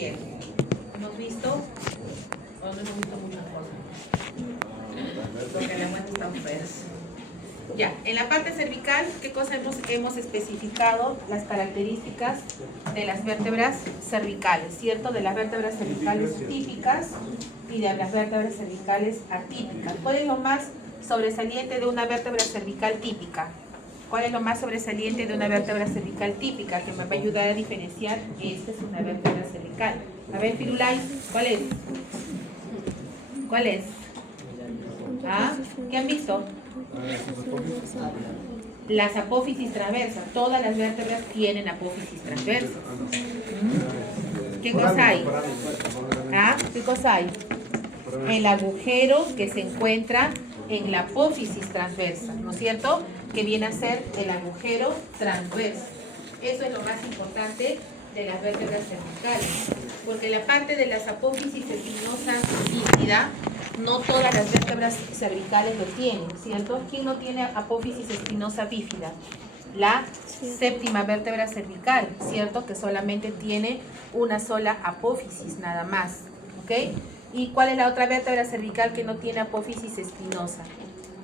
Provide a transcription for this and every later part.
Bien. ¿Hemos visto? O no hemos visto muchas cosas. Porque la muestra está fea. Ya, en la parte cervical, ¿qué cosa hemos especificado? Las características de las vértebras cervicales, ¿cierto? De las vértebras cervicales típicas y de las vértebras cervicales atípicas. ¿Cuál es lo más sobresaliente de una vértebra cervical típica? ¿Cuál es lo más sobresaliente de una vértebra cervical típica que me va a ayudar a diferenciar? Esta es una vértebra cervical. A ver, Firulais, ¿cuál es? ¿Cuál es? ¿Ah? ¿Qué han visto? Las apófisis transversas. Todas las vértebras tienen apófisis transversas. ¿Qué cosa hay? ¿Ah? ¿Qué cosa hay? El agujero que se encuentra en la apófisis transversa, ¿no es cierto? Que viene a ser el agujero transverso. Eso es lo más importante de las vértebras cervicales, porque la parte de las apófisis espinosa bífida, no todas las vértebras cervicales lo tienen, ¿cierto? ¿Quién no tiene apófisis espinosa bífida? La séptima vértebra cervical, ¿cierto? Que solamente tiene una sola apófisis, nada más, ¿ok? ¿Y cuál es la otra vértebra cervical que no tiene apófisis espinosa?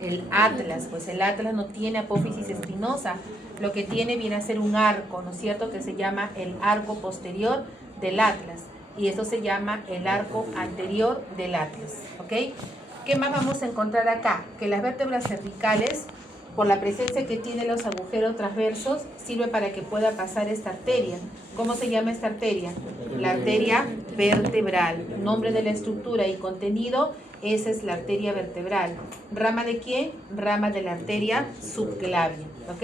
El atlas, pues el atlas no tiene apófisis espinosa, lo que tiene viene a ser un arco, ¿no es cierto? Que se llama el arco posterior del atlas, y eso se llama el arco anterior del atlas, ¿ok? ¿Qué más vamos a encontrar acá? Que las vértebras cervicales, por la presencia que tiene los agujeros transversos, sirve para que pueda pasar esta arteria. ¿Cómo se llama esta arteria? La arteria vertebral. Nombre de la estructura y contenido, esa es la arteria vertebral. ¿Rama de quién? Rama de la arteria subclavia, ¿ok?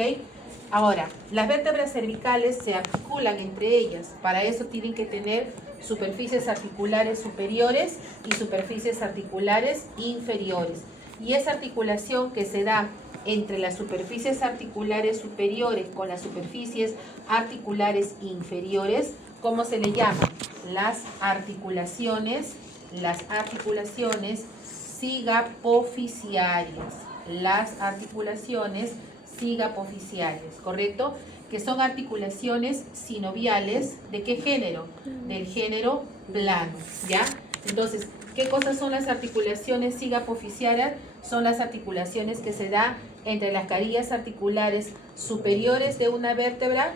Ahora, las vértebras cervicales se articulan entre ellas. Para eso tienen que tener superficies articulares superiores y superficies articulares inferiores. Y esa articulación que se da entre las superficies articulares superiores con las superficies articulares inferiores, ¿cómo se le llama? Las articulaciones sigapofisiarias. Las articulaciones sigapofisiarias, ¿correcto? Que son articulaciones sinoviales, ¿de qué género? Del género plano, ¿ya? Entonces, ¿qué cosas son las articulaciones sigapofisiarias? Son las articulaciones que se dan entre las carillas articulares superiores de una vértebra,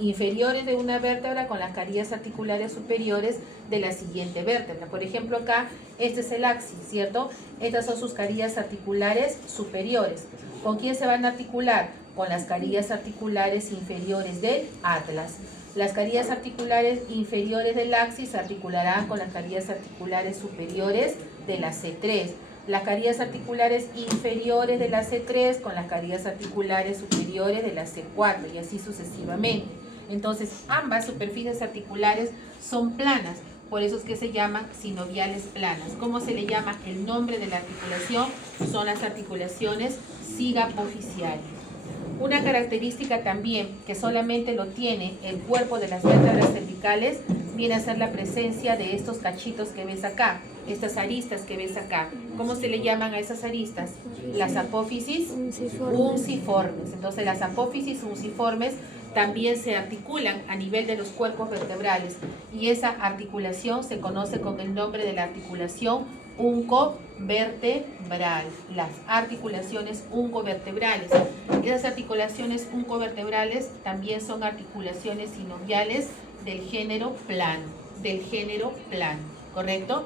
inferiores de una vértebra con las carillas articulares superiores de la siguiente vértebra. Por ejemplo, acá, este es el axis, ¿cierto? Estas son sus carillas articulares superiores. ¿Con quién se van a articular? Con las carillas articulares inferiores del atlas. Las carillas articulares inferiores del axis se articularán con las carillas articulares superiores de la C3. Las carillas articulares inferiores de la C3 con las carillas articulares superiores de la C4 y así sucesivamente. Entonces, ambas superficies articulares son planas, por eso es que se llaman sinoviales planas. ¿Cómo se le llama? El nombre de la articulación son las articulaciones sigapofisiarias. Una característica también que solamente lo tiene el cuerpo de las vértebras cervicales viene a ser la presencia de estos cachitos que ves acá, estas aristas que ves acá. ¿Cómo se le llaman a esas aristas? Las apófisis unciformes. Entonces las apófisis unciformes también se articulan a nivel de los cuerpos vertebrales y esa articulación se conoce con el nombre de la articulación uncovertebral. Las articulaciones uncovertebrales. Esas articulaciones uncovertebrales también son articulaciones sinoviales del género plano, ¿correcto?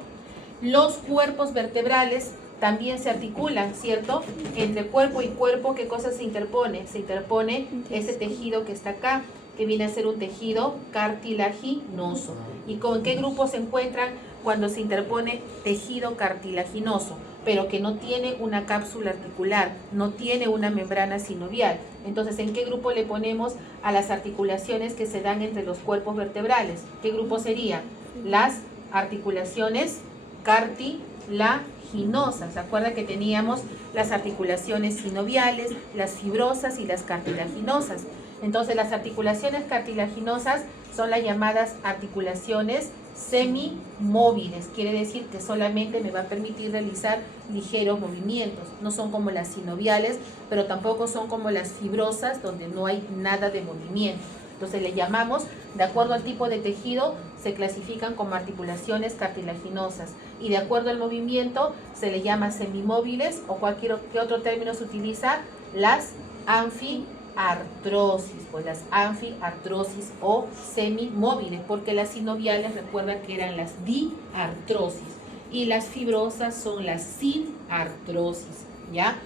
Los cuerpos vertebrales también se articulan, ¿cierto? Entre cuerpo y cuerpo, ¿qué cosa se interpone? Se interpone ese tejido que está acá, que viene a ser un tejido cartilaginoso. ¿Y con qué grupo se encuentran cuando se interpone tejido cartilaginoso? Pero que no tiene una cápsula articular, no tiene una membrana sinovial. Entonces, ¿en qué grupo le ponemos a las articulaciones que se dan entre los cuerpos vertebrales? ¿Qué grupo sería? Las articulaciones cartilaginosas. ¿Se acuerda que teníamos las articulaciones sinoviales, las fibrosas y las cartilaginosas? Entonces, las articulaciones cartilaginosas son las llamadas articulaciones semimóviles. Quiere decir que solamente me va a permitir realizar ligeros movimientos. No son como las sinoviales, pero tampoco son como las fibrosas, donde no hay nada de movimiento. Entonces le llamamos, de acuerdo al tipo de tejido, se clasifican como articulaciones cartilaginosas y de acuerdo al movimiento se le llama semimóviles o cualquier otro término se utiliza, las anfiartrosis, pues las anfiartrosis o semimóviles, porque las sinoviales recuerda que eran las diartrosis y las fibrosas son las sinartrosis, ¿ya?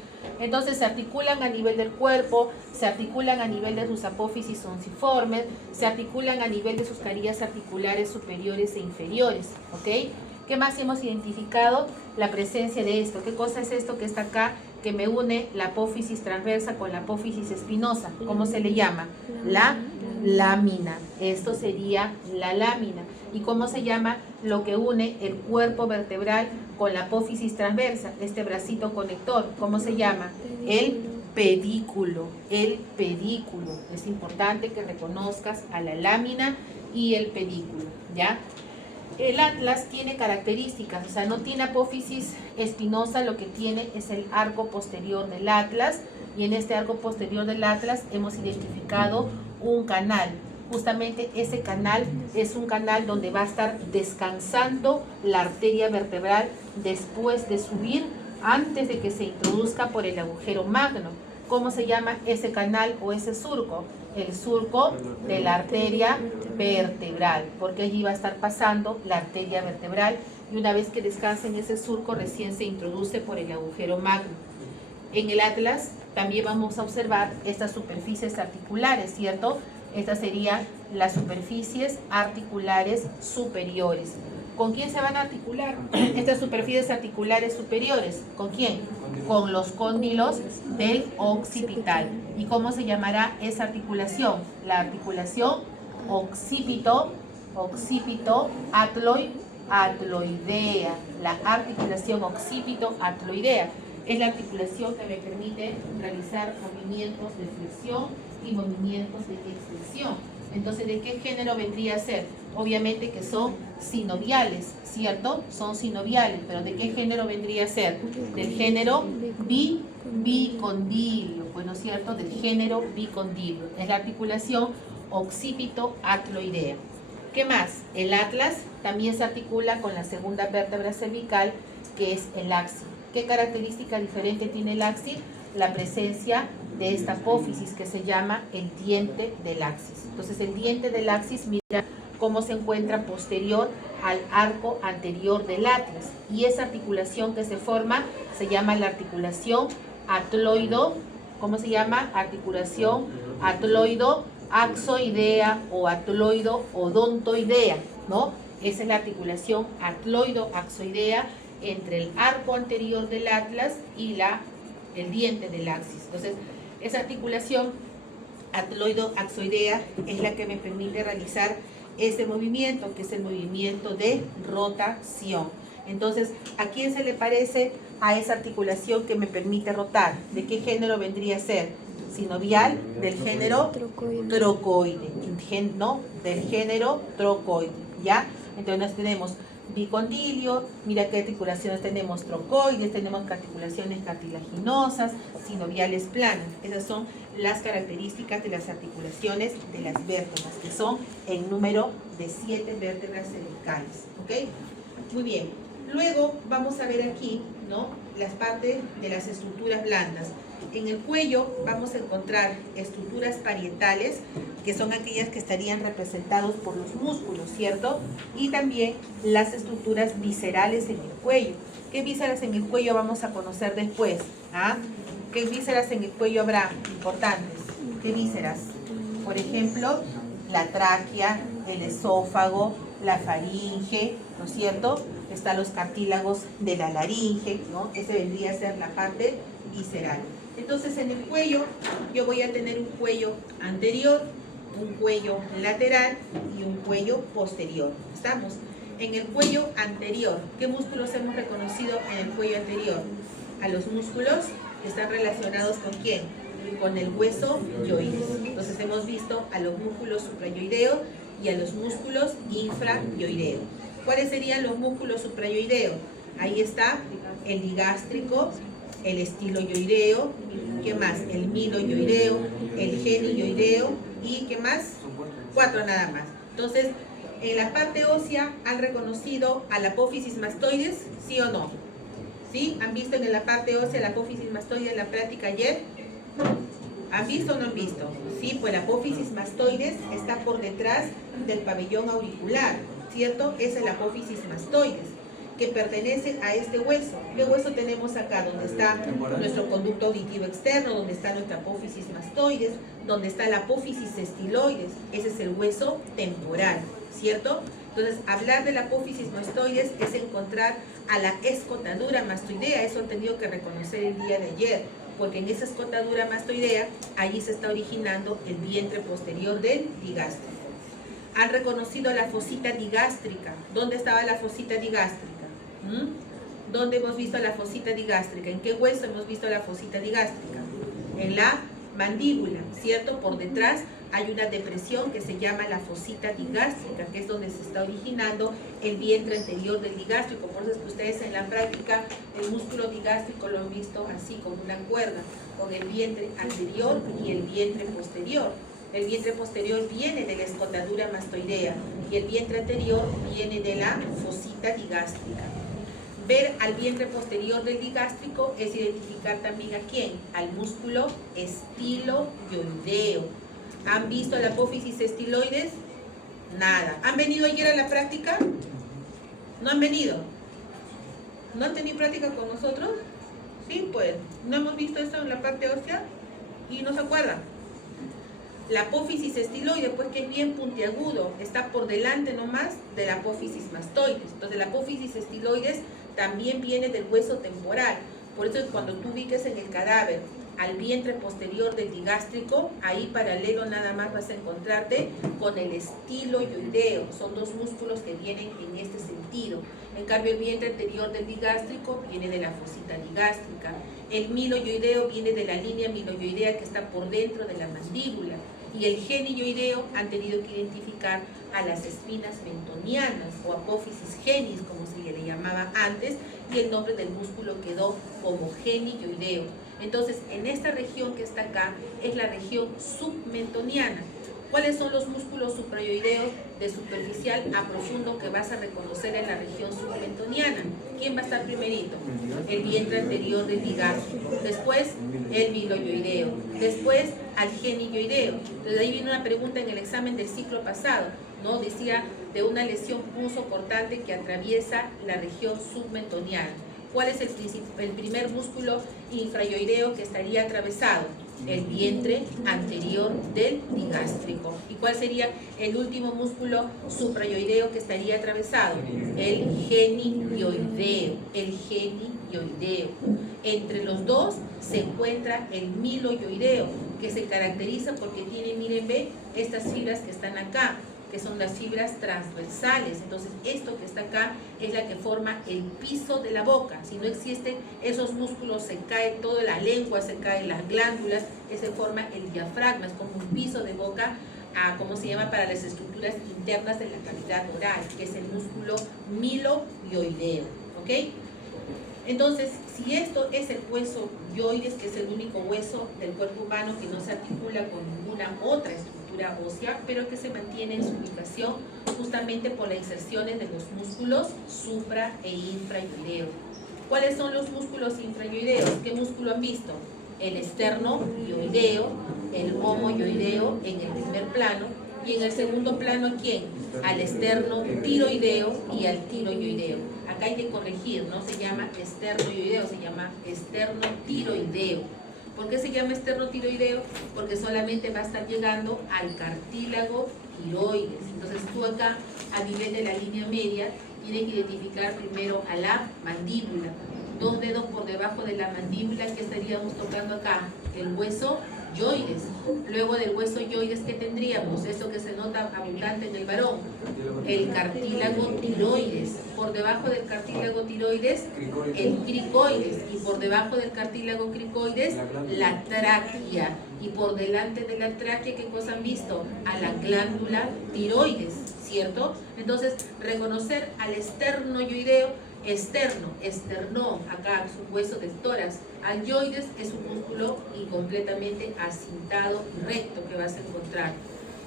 Entonces se articulan a nivel del cuerpo, se articulan a nivel de sus apófisis onciformes, se articulan a nivel de sus carillas articulares superiores e inferiores, ¿ok? ¿Qué más hemos identificado? La presencia de esto. ¿Qué cosa es esto que está acá, que me une la apófisis transversa con la apófisis espinosa? ¿Cómo se le llama? La lámina. Esto sería la lámina. ¿Y cómo se llama lo que une el cuerpo vertebral con la apófisis transversa? Este bracito conector. ¿Cómo se llama? El pedículo. El pedículo. Es importante que reconozcas a la lámina y el pedículo, ¿ya? El atlas tiene características, o sea, no tiene apófisis espinosa, lo que tiene es el arco posterior del atlas, y en este arco posterior del atlas hemos identificado un canal. Justamente ese canal es un canal donde va a estar descansando la arteria vertebral después de subir, antes de que se introduzca por el agujero magno. ¿Cómo se llama ese canal o ese surco? El surco de la arteria vertebral, porque allí va a estar pasando la arteria vertebral y una vez que descansa en ese surco recién se introduce por el agujero magno. En el atlas también vamos a observar estas superficies articulares, ¿cierto? Estas serían las superficies articulares superiores. ¿Con quién se van a articular estas superficies articulares superiores? ¿Con quién? Con los cóndilos del occipital. ¿Y cómo se llamará esa articulación? La articulación occipito-atloidea. La articulación occipito-atloidea es la articulación que me permite realizar movimientos de flexión y movimientos de extensión. Entonces, ¿de qué género vendría a ser? Obviamente que son sinoviales, ¿cierto? Son sinoviales, pero ¿de qué género vendría a ser? Del género bicondilio, bueno, ¿cierto? Del género bicondilio. Es la articulación occipito-atloidea. ¿Qué más? El atlas también se articula con la segunda vértebra cervical, que es el axis. ¿Qué característica diferente tiene el axis? La presencia de esta apófisis que se llama el diente del axis. Entonces el diente del axis, mira cómo se encuentra posterior al arco anterior del atlas, y esa articulación que se forma se llama la articulación atloido, ¿cómo se llama? Articulación atloido-axoidea o atloido-odontoidea, ¿no? Esa es la articulación atloido-axoidea entre el arco anterior del atlas y el diente del axis. Entonces, esa articulación atloido-axoidea es la que me permite realizar ese movimiento, que es el movimiento de rotación. Entonces, ¿a quién se le parece a esa articulación que me permite rotar? ¿De qué género vendría a ser? Sinovial, del género trocoide, ¿no? Del género trocoide, ¿ya? Entonces tenemos bicondilio, mira qué articulaciones tenemos: trocoides, tenemos articulaciones cartilaginosas, sinoviales planas. Esas son las características de las articulaciones de las vértebras, que son en número de 7 vértebras cervicales, ¿ok? Muy bien. Luego vamos a ver aquí, ¿no?, las partes de las estructuras blandas. En el cuello vamos a encontrar estructuras parietales, que son aquellas que estarían representados por los músculos, ¿cierto? Y también las estructuras viscerales en el cuello. ¿Qué vísceras en el cuello vamos a conocer después? ¿Ah? ¿Qué vísceras en el cuello habrá importantes? ¿Qué vísceras? Por ejemplo, la tráquea, el esófago, la faringe, ¿no es cierto? Están los cartílagos de la laringe, ¿no? Ese vendría a ser la parte visceral. Entonces, en el cuello yo voy a tener un cuello anterior, un cuello lateral y un cuello posterior. ¿Estamos? En el cuello anterior, ¿qué músculos hemos reconocido en el cuello anterior? A los músculos que están relacionados ¿con quién? Con el hueso yoides. Entonces hemos visto a los músculos suprayoideos y a los músculos infrayoideos. ¿Cuáles serían los músculos suprayoideos? Ahí está el digástrico, el estiloyoideo, ¿qué más? El miloyoideo, el genioideo y ¿qué más? 4 nada más. Entonces, en la parte ósea han reconocido a la apófisis mastoides, ¿sí o no? ¿Sí? ¿Han visto en la parte ósea la apófisis mastoides en la práctica ayer? ¿Han visto o no han visto? Sí, pues la apófisis mastoides está por detrás del pabellón auricular, ¿cierto? Esa es la apófisis mastoides, que pertenece a este hueso. ¿Qué hueso tenemos acá? Donde está nuestro conducto auditivo externo, donde está nuestra apófisis mastoides, donde está la apófisis estiloides. Ese es el hueso temporal, ¿cierto? Entonces, hablar de la apófisis mastoides es encontrar a la escotadura mastoidea. Eso han tenido que reconocer el día de ayer, porque en esa escotadura mastoidea, allí se está originando el vientre posterior del digástrico. Han reconocido la fosita digástrica. ¿Dónde estaba la fosita digástrica? ¿Dónde hemos visto la fosita digástrica? ¿En qué hueso hemos visto la fosita digástrica? En la mandíbula, ¿cierto? Por detrás hay una depresión que se llama la fosita digástrica, que es donde se está originando el vientre anterior del digástrico. Por eso es que ustedes en la práctica el músculo digástrico lo han visto así, como una cuerda, con el vientre anterior y el vientre posterior. El vientre posterior viene de la escotadura mastoidea y el vientre anterior viene de la fosita digástrica. Ver al vientre posterior del digástrico es identificar también a quién, al músculo estiloideo. ¿Han visto la apófisis estiloides? Nada. ¿Han venido ayer a la práctica? ¿No han venido? ¿No han tenido práctica con nosotros? Sí, pues. ¿No hemos visto eso en la parte ósea? ¿Y no se acuerdan? La apófisis estiloide, pues, que es bien puntiagudo, está por delante nomás de la apófisis mastoides. Entonces, la apófisis estiloides también viene del hueso temporal. Por eso, cuando tú ubiques en el cadáver al vientre posterior del digástrico, ahí paralelo nada más vas a encontrarte con el estiloideo. Son dos músculos que vienen en este sentido. En cambio, el vientre anterior del digástrico viene de la fosita digástrica. El miloioideo viene de la línea miloioidea que está por dentro de la mandíbula. Y el genioideo han tenido que identificar a las espinas mentonianas o apófisis genis, como se le llamaba antes, y el nombre del músculo quedó como genioideo. Entonces, en esta región que está acá es la región submentoniana. ¿Cuáles son los músculos suprayoideos de superficial a profundo que vas a reconocer en la región submentoniana? ¿Quién va a estar primerito? El vientre anterior del digástrico. Después, el miloioideo. Después, al genioideo. Entonces, ahí viene una pregunta en el examen del ciclo pasado, ¿no? Decía de una lesión punzocortante que atraviesa la región submentoniana. ¿Cuál es el primer músculo infrayoideo que estaría atravesado? El vientre anterior del digástrico. ¿Y cuál sería el último músculo suprayoideo que estaría atravesado? El genioideo. El genioideo. Entre los dos se encuentra el miloioideo, que se caracteriza porque tiene, miren, ve, estas fibras que están acá, que son las fibras transversales. Entonces, esto que está acá es la que forma el piso de la boca. Si no existen esos músculos, se cae toda la lengua, se caen las glándulas, ese forma el diafragma, es como un piso de boca, como se llama para las estructuras internas de la cavidad oral, que es el músculo miloioideo, ¿ok? Entonces, si esto es el hueso yoides, que es el único hueso del cuerpo humano que no se articula con ninguna otra estructura ósea, pero que se mantiene en su ubicación justamente por las inserciones de los músculos supra e infrayoideos. ¿Cuáles son los músculos infrayoideos? ¿Qué músculo han visto? El esternoioideo, el homoyoideo en el primer plano, y en el segundo plano, ¿quién? Al esternotiroideo y al tiroideo. Acá hay que corregir, no se llama esternoioideo, se llama esternotiroideo. ¿Por qué se llama esternotiroideo? Porque solamente va a estar llegando al cartílago tiroides. Entonces tú acá, a nivel de la línea media, tienes que identificar primero a la mandíbula. 2 dedos por debajo de la mandíbula, ¿qué estaríamos tocando acá? El hueso yoides. Luego del hueso yoides, ¿qué tendríamos? Eso que se nota abundante en el varón, el cartílago tiroides. Por debajo del cartílago tiroides, el cricoides. Y por debajo del cartílago cricoides, la tráquea. Y por delante de la tráquea, ¿qué cosa han visto? A la glándula tiroides, ¿cierto? Entonces, reconocer al esternoioideo, esternón, acá es un hueso del tórax. Algioides es un músculo incompletamente acintado y recto que vas a encontrar.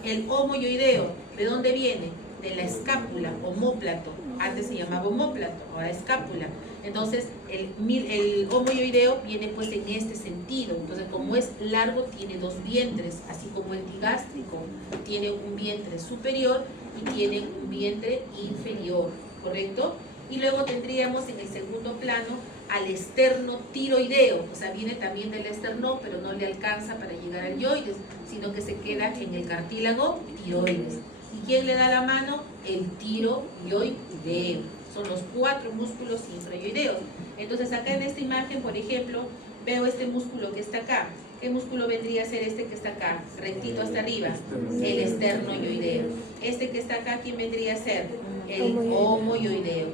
El homoyoideo, ¿de dónde viene? De la escápula, omóplato. Antes se llamaba omóplato, ahora escápula. Entonces, el homoyoideo viene pues en este sentido. Entonces, como es largo, tiene dos vientres, así como el digástrico tiene un vientre superior y tiene un vientre inferior, ¿correcto? Y luego tendríamos en el segundo plano al esternotiroideo, o sea, viene también del esternón, pero no le alcanza para llegar al yoides, sino que se queda en el cartílago tiroides. ¿Y quién le da la mano? El tiroyoideo. Son los 4 músculos infrayoideos. Entonces, acá en esta imagen, por ejemplo, veo este músculo que está acá. ¿Qué músculo vendría a ser este que está acá? Rectito hasta arriba. El esternoyoideo. Este que está acá, ¿quién vendría a ser? El homoyoideo.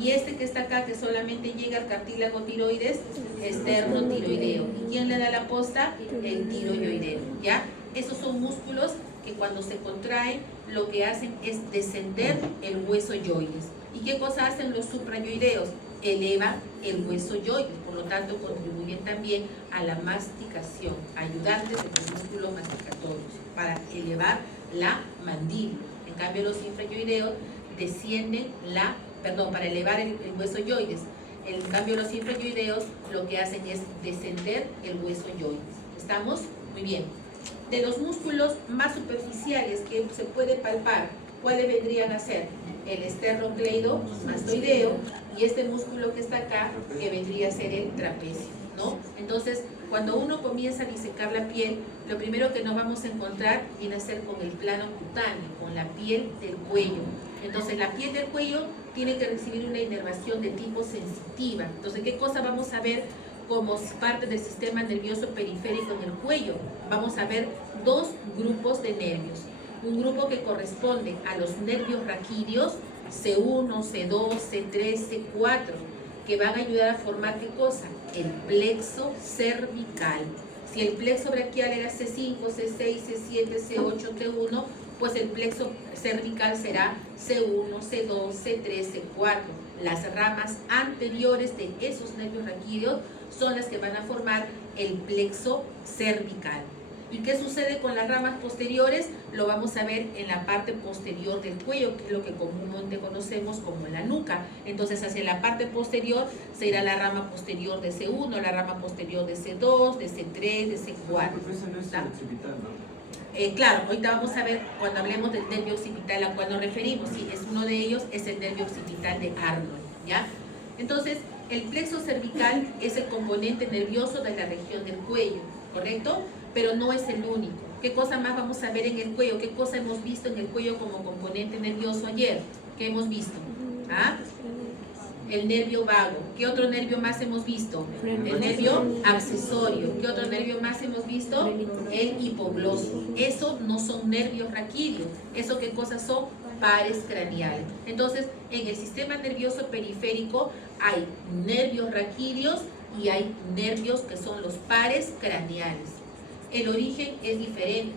Y este que está acá, que solamente llega al cartílago tiroides, esternotiroideo. ¿Y quién le da la posta? El tiroyoideo, ¿ya? Esos son músculos que cuando se contraen, lo que hacen es descender el hueso yoides. ¿Y qué cosa hacen los suprayoideos? Elevan el hueso yoides, por lo tanto contribuyen también a la masticación, ayudantes de los músculos masticatorios para elevar la mandíbula. En cambio, los infrayoideos descienden para elevar el hueso yoides. En cambio, los infrayoideos lo que hacen es descender el hueso yoides. ¿Estamos? Muy bien. De los músculos más superficiales que se puede palpar, ¿cuáles vendrían a ser? El esternocleidomastoideo y este músculo que está acá, que vendría a ser el trapecio, ¿no? Entonces, cuando uno comienza a disecar la piel, lo primero que nos vamos a encontrar viene a ser con el plano cutáneo, con la piel del cuello. Entonces, la piel del cuello tiene que recibir una inervación de tipo sensitiva. Entonces, ¿qué cosa vamos a ver como parte del sistema nervioso periférico en el cuello? Vamos a ver 2 grupos de nervios. Un grupo que corresponde a los nervios raquídeos, C1, C2, C3, C4, que van a ayudar a formar ¿qué cosa? El plexo cervical. Si el plexo braquial era C5, C6, C7, C8, T1, pues el plexo cervical será C1, C2, C3, C4. Las ramas anteriores de esos nervios raquídeos son las que van a formar el plexo cervical. ¿Y qué sucede con las ramas posteriores? Lo vamos a ver en la parte posterior del cuello, que es lo que comúnmente conocemos como la nuca. Entonces, hacia la parte posterior se irá la rama posterior de C1, la rama posterior de C2, de C3, de C4. Claro, ahorita vamos a ver cuando hablemos del nervio occipital a cuál nos referimos. Sí, es uno de ellos, es el nervio occipital de Arnold, ¿ya? Entonces, el plexo cervical es el componente nervioso de la región del cuello, ¿correcto? Pero no es el único. ¿Qué cosa más vamos a ver en el cuello? ¿Qué cosa hemos visto en el cuello como componente nervioso ayer? ¿Qué hemos visto? ¿Ah? El nervio vago. ¿Qué otro nervio más hemos visto? El nervio accesorio. ¿Qué otro nervio más hemos visto? El hipogloso. Eso no son nervios raquídeos. ¿Eso qué cosas son? Pares craneales. Entonces, en el sistema nervioso periférico hay nervios raquídeos y hay nervios que son los pares craneales. El origen es diferente.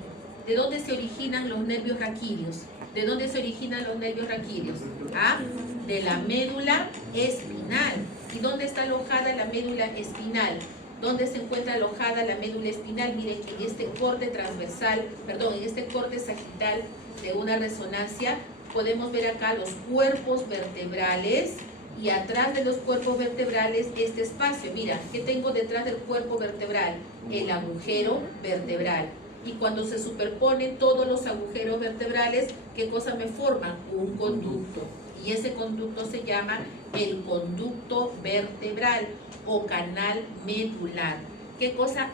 ¿De dónde se originan los nervios raquídeos? ¿De dónde se originan los nervios raquídeos? ¿Ah? De la médula espinal. ¿Y dónde está alojada la médula espinal? ¿Dónde se encuentra alojada la médula espinal? Miren, en este corte transversal, en este corte sagital de una resonancia, podemos ver acá los cuerpos vertebrales y atrás de los cuerpos vertebrales este espacio. Mira, ¿qué tengo detrás del cuerpo vertebral? El agujero vertebral. Y cuando se superponen todos los agujeros vertebrales, ¿qué cosa me forman? Un conducto. Y ese conducto se llama el conducto vertebral o canal medular. ¿Qué cosa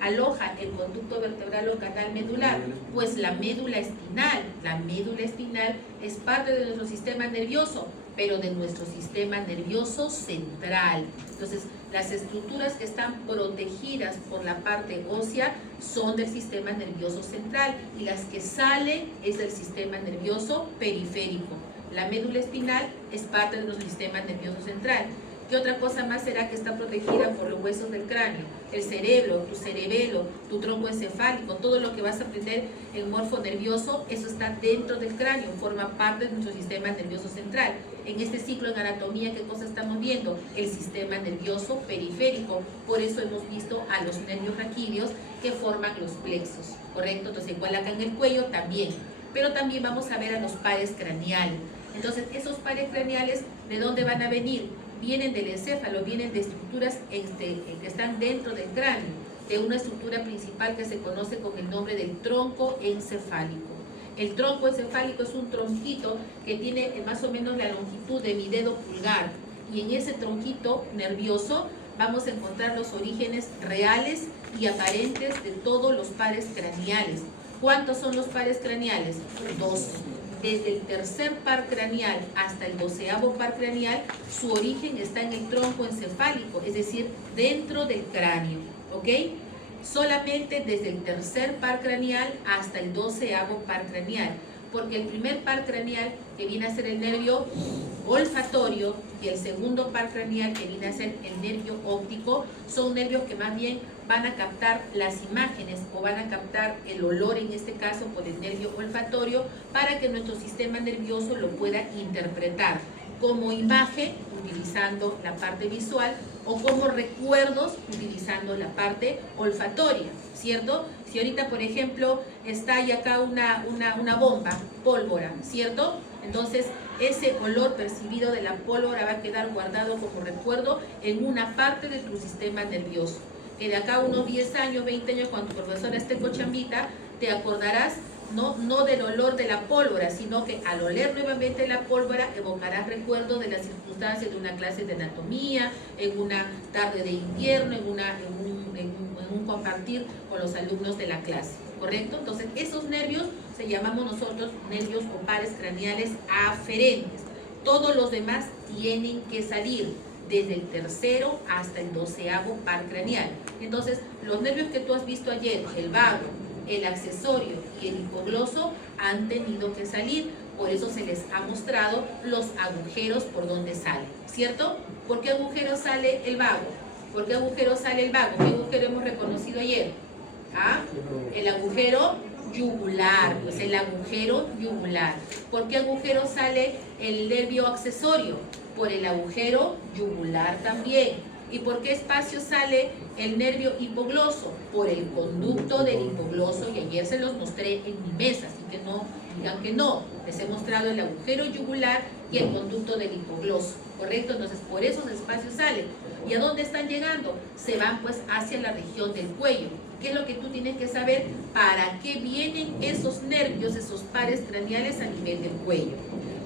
aloja el conducto vertebral o canal medular? Pues la médula espinal. La médula espinal es parte de nuestro sistema nervioso, pero de nuestro sistema nervioso central. Entonces, las estructuras que están protegidas por la parte ósea son del sistema nervioso central y las que salen es del sistema nervioso periférico. La médula espinal es parte de nuestro sistema nervioso central. ¿Qué otra cosa más será que está protegida por los huesos del cráneo? El cerebro, tu cerebelo, tu tronco encefálico, todo lo que vas a aprender en morfo nervioso, eso está dentro del cráneo, forma parte de nuestro sistema nervioso central. En este ciclo en anatomía, ¿qué cosa estamos viendo? El sistema nervioso periférico. Por eso hemos visto a los nervios raquídeos que forman los plexos, ¿correcto? Entonces, igual acá en el cuello también. Pero también vamos a ver a los pares craneales. Entonces, esos pares craneales, ¿de dónde van a venir? Vienen del encéfalo, vienen de estructuras que están dentro del cráneo, de una estructura principal que se conoce con el nombre del tronco encefálico. El tronco encefálico es un tronquito que tiene más o menos la longitud de mi dedo pulgar, y en ese tronquito nervioso vamos a encontrar los orígenes reales y aparentes de todos los pares craneales. ¿Cuántos son los pares craneales? 12. Desde el tercer par craneal hasta el 12º par craneal, su origen está en el tronco encefálico, es decir, dentro del cráneo, ¿ok? Solamente desde el tercer par craneal hasta el 12º par craneal, porque el primer par craneal, que viene a ser el nervio olfatorio, y el segundo par craneal, que viene a ser el nervio óptico, son nervios que más bien van a captar las imágenes o van a captar el olor, en este caso por el nervio olfatorio, para que nuestro sistema nervioso lo pueda interpretar como imagen utilizando la parte visual o como recuerdos utilizando la parte olfatoria, ¿cierto? Si ahorita, por ejemplo, está ahí acá una bomba, pólvora, ¿cierto? Entonces, ese olor percibido de la pólvora va a quedar guardado como recuerdo en una parte de tu sistema nervioso. Que de acá a unos 10 años, 20 años, cuando tu profesora esté cochambita, te acordarás no del olor de la pólvora, sino que al oler nuevamente la pólvora evocarás recuerdos de las circunstancias de una clase de anatomía, en una tarde de invierno, en un compartir con los alumnos de la clase, ¿correcto? Entonces, esos nervios se llamamos nosotros nervios o pares craneales aferentes. Todos los demás tienen que salir desde el tercero hasta el 12º par craneal. Entonces, los nervios que tú has visto ayer, el vago, el accesorio y el hipogloso, han tenido que salir. Por eso se les ha mostrado los agujeros por donde sale, ¿cierto? ¿Por qué agujero sale el vago? ¿Por qué agujero sale el vago? ¿Qué agujero hemos reconocido ayer? ¿Ah? El agujero yugular, pues el agujero yugular. ¿Por qué agujero sale el nervio accesorio? Por el agujero yugular también. ¿Y por qué espacio sale el nervio hipogloso? Por el conducto del hipogloso, y ayer se los mostré en mi mesa, así que no digan que no. Les he mostrado el agujero yugular y el conducto del hipogloso, ¿correcto? Entonces, por esos espacios salen. ¿Y a dónde están llegando? Se van pues hacia la región del cuello. ¿Qué es lo que tú tienes que saber? ¿Para qué vienen esos nervios, esos pares craneales a nivel del cuello?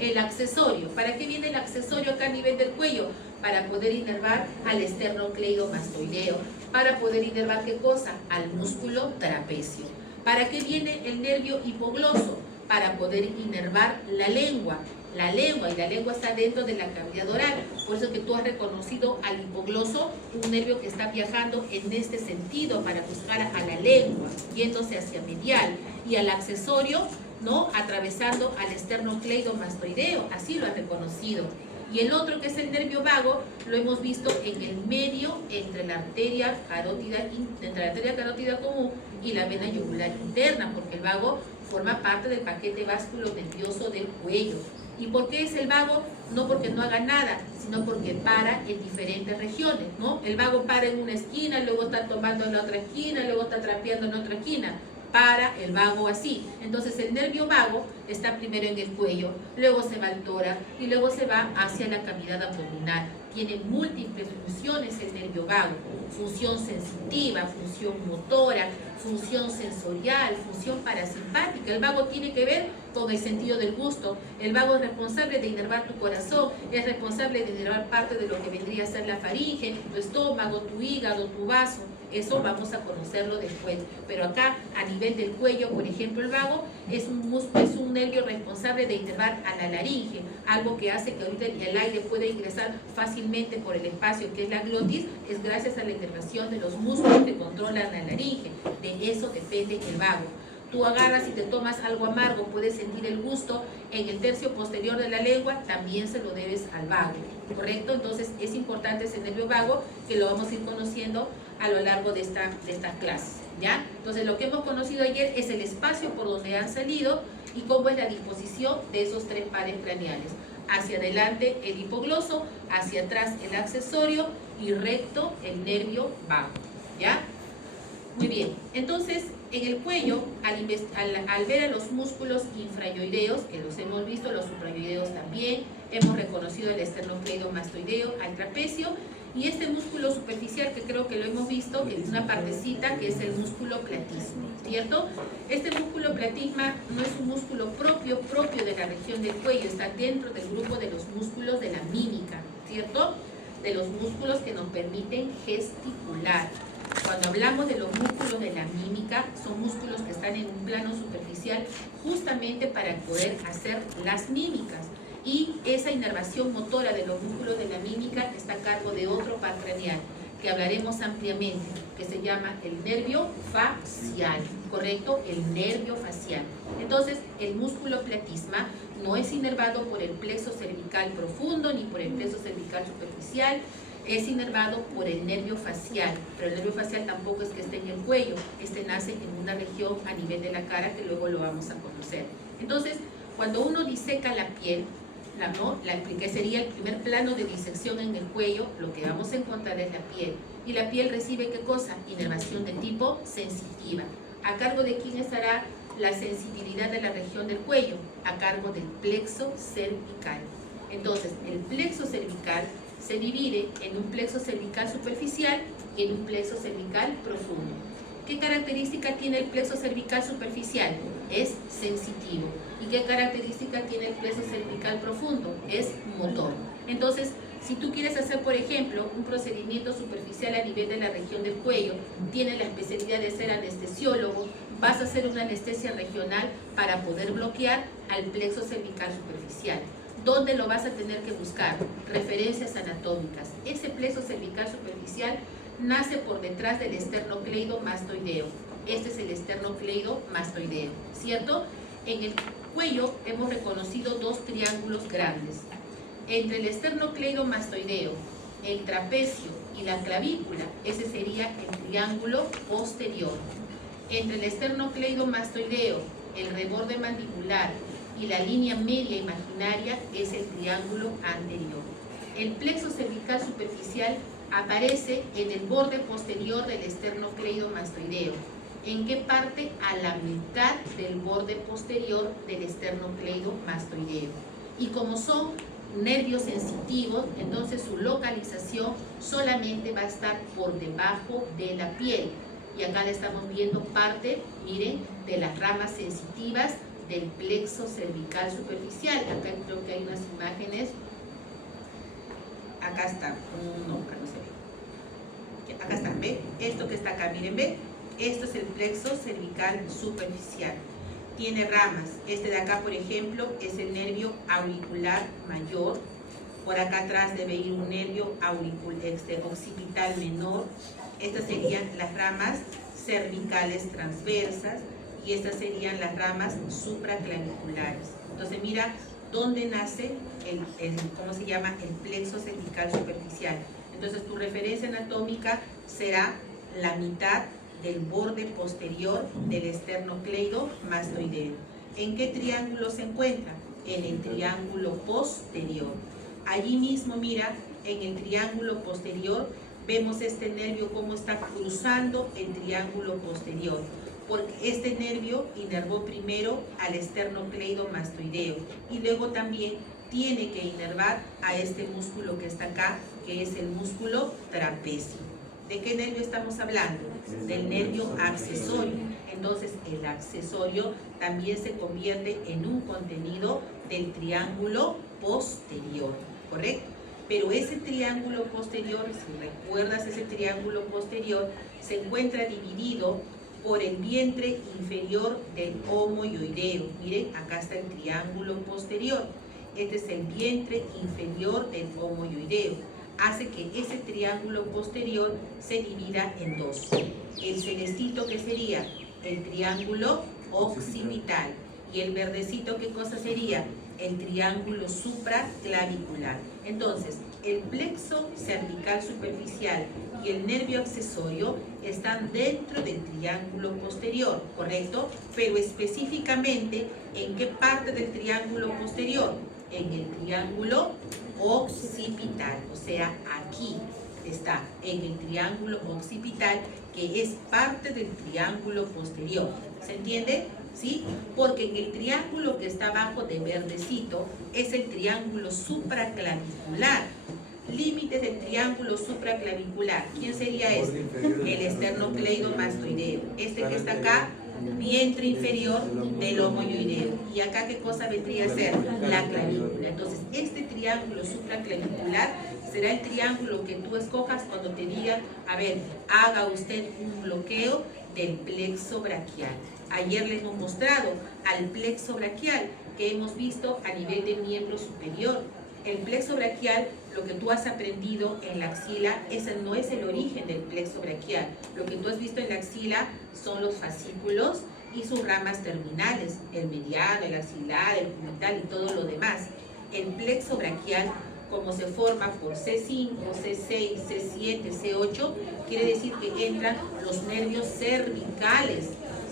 El accesorio. ¿Para qué viene el accesorio acá a nivel del cuello? Para poder inervar al esternocleidomastoideo. Para poder inervar, ¿qué cosa? Al músculo trapecio. ¿Para qué viene el nervio hipogloso? Para poder inervar la lengua. La lengua está dentro de la cavidad oral. Por eso que tú has reconocido al hipogloso, un nervio que está viajando en este sentido para buscar a la lengua, yéndose hacia medial, y al accesorio, ¿no? Atravesando al esternocleidomastoideo. Así lo has reconocido. Y el otro, que es el nervio vago, lo hemos visto en el medio entre la arteria carótida común y la vena yugular interna, porque el vago forma parte del paquete vasculo nervioso del cuello. ¿Y por qué es el vago? No porque no haga nada, sino porque para en diferentes regiones, ¿no? El vago para en una esquina, luego está tomando en la otra esquina, luego está trapeando en otra esquina. Para el vago así. Entonces el nervio vago está primero en el cuello, luego se va al tórax y luego se va hacia la cavidad abdominal. Tiene múltiples funciones el nervio vago: función sensitiva, función motora, función sensorial, función parasimpática. El vago tiene que ver con el sentido del gusto. El vago es responsable de inervar tu corazón, es responsable de inervar parte de lo que vendría a ser la faringe, tu estómago, tu hígado, tu vaso. Eso vamos a conocerlo después. Pero acá, a nivel del cuello, por ejemplo, el vago es un nervio responsable de inervar a la laringe, algo que hace que ahorita el aire pueda ingresar fácilmente por el espacio que es la glotis, es gracias a la inervación de los músculos que controlan la laringe. De eso depende el vago. tú agarras y te tomas algo amargo, puedes sentir el gusto en el tercio posterior de la lengua, también se lo debes al vago, ¿correcto? Entonces es importante ese nervio vago que lo vamos a ir conociendo a lo largo de estas clases, ¿ya? Entonces lo que hemos conocido ayer es el espacio por donde han salido y cómo es la disposición de esos tres pares craneales. Hacia adelante el hipogloso, hacia atrás el accesorio y recto el nervio vago, ¿ya? Muy bien, entonces en el cuello, al ver a los músculos infrayoideos, que los hemos visto, los suprayoideos también, hemos reconocido el esternocleidomastoideo, al trapecio, y este músculo superficial que creo que lo hemos visto, que es una partecita que es el músculo platisma, ¿cierto? Este músculo platisma no es un músculo propio de la región del cuello, está dentro del grupo de los músculos de la mímica, ¿cierto? De los músculos que nos permiten gesticular. Cuando hablamos de los músculos de la mímica, son músculos que están en un plano superficial justamente para poder hacer las mímicas. Y esa inervación motora de los músculos de la mímica está a cargo de otro par craneal, que hablaremos ampliamente, que se llama el nervio facial, ¿correcto? El nervio facial. Entonces, el músculo platisma no es inervado por el plexo cervical profundo ni por el plexo cervical superficial, es inervado por el nervio facial, pero el nervio facial tampoco es que esté en el cuello, este nace en una región a nivel de la cara que luego lo vamos a conocer. Entonces, cuando uno diseca la piel, que sería el primer plano de disección en el cuello, lo que vamos a encontrar es la piel. Y la piel recibe, ¿qué cosa? Inervación de tipo sensitiva. ¿A cargo de quién estará la sensibilidad de la región del cuello? A cargo del plexo cervical. Entonces, el plexo cervical se divide en un plexo cervical superficial y en un plexo cervical profundo. ¿Qué característica tiene el plexo cervical superficial? Es sensitivo. ¿Y qué característica tiene el plexo cervical profundo? Es motor. Entonces, si tú quieres hacer, por ejemplo, un procedimiento superficial a nivel de la región del cuello, tienes la especialidad de ser anestesiólogo, vas a hacer una anestesia regional para poder bloquear al plexo cervical superficial. ¿Dónde lo vas a tener que buscar? Referencias anatómicas. Ese plexo cervical superficial nace por detrás del esternocleidomastoideo. Este es el esternocleidomastoideo, ¿cierto? En el cuello hemos reconocido dos triángulos grandes. Entre el esternocleidomastoideo, el trapecio y la clavícula, ese sería el triángulo posterior. Entre el esternocleidomastoideo, el reborde mandibular y la línea media imaginaria es el triángulo anterior. El plexo cervical superficial aparece en el borde posterior del esternocleidomastoideo. ¿En qué parte? A la mitad del borde posterior del esternocleidomastoideo. Y como son nervios sensitivos, entonces su localización solamente va a estar por debajo de la piel. Y acá le estamos viendo parte, miren, de las ramas sensitivas del plexo cervical superficial. Acá creo que hay unas imágenes. Acá está. No, acá no se ve. Acá está, ¿ve? Esto que está acá, miren, ¿ve? Esto es el plexo cervical superficial. Tiene ramas. Este de acá, por ejemplo, es el nervio auricular mayor. Por acá atrás debe ir un nervio occipital menor. Estas serían las ramas cervicales transversas y estas serían las ramas supraclaviculares. Entonces mira dónde nace ¿cómo se llama? El plexo cervical superficial. Entonces tu referencia anatómica será la mitad del borde posterior del esternocleidomastoideo. ¿En qué triángulo se encuentra? En el triángulo posterior. Allí mismo, mira, en el triángulo posterior vemos este nervio cómo está cruzando el triángulo posterior, porque este nervio inervó primero al esternocleidomastoideo y luego también tiene que inervar a este músculo que está acá, que es el músculo trapecio. ¿De qué nervio estamos hablando? Del nervio accesorio. Entonces, el accesorio también se convierte en un contenido del triángulo posterior, ¿correcto? Pero ese triángulo posterior, si recuerdas ese triángulo posterior, se encuentra dividido por el vientre inferior del homoioideo. Miren, acá está el triángulo posterior. Este es el vientre inferior del homoioideo. Hace que ese triángulo posterior se divida en dos. El celestito, que sería el triángulo occipital. Y el verdecito, ¿qué cosa sería? El triángulo supraclavicular. Entonces, el plexo cervical superficial y el nervio accesorio están dentro del triángulo posterior, ¿correcto? Pero específicamente, ¿en qué parte del triángulo posterior? En el triángulo occipital, o sea, aquí está, en el triángulo occipital, que es parte del triángulo posterior. ¿Se entiende? ¿Sí? Porque en el triángulo que está abajo de verdecito es el triángulo supraclavicular. Límites del triángulo supraclavicular. ¿Quién sería este? El esternocleidomastoideo. Este que está acá, vientre inferior del homoioideo. ¿Y acá qué cosa vendría a ser? La clavícula. Entonces, este triángulo supraclavicular será el triángulo que tú escojas cuando te digan, a ver, haga usted un bloqueo del plexo braquial. Ayer les hemos mostrado al plexo braquial que hemos visto a nivel del miembro superior. El plexo braquial, lo que tú has aprendido en la axila, ese no es el origen del plexo braquial. Lo que tú has visto en la axila son los fascículos y sus ramas terminales, el mediano, el axilar, el cubital y todo lo demás. El plexo braquial, como se forma por C5, C6, C7, C8, quiere decir que entran los nervios cervicales,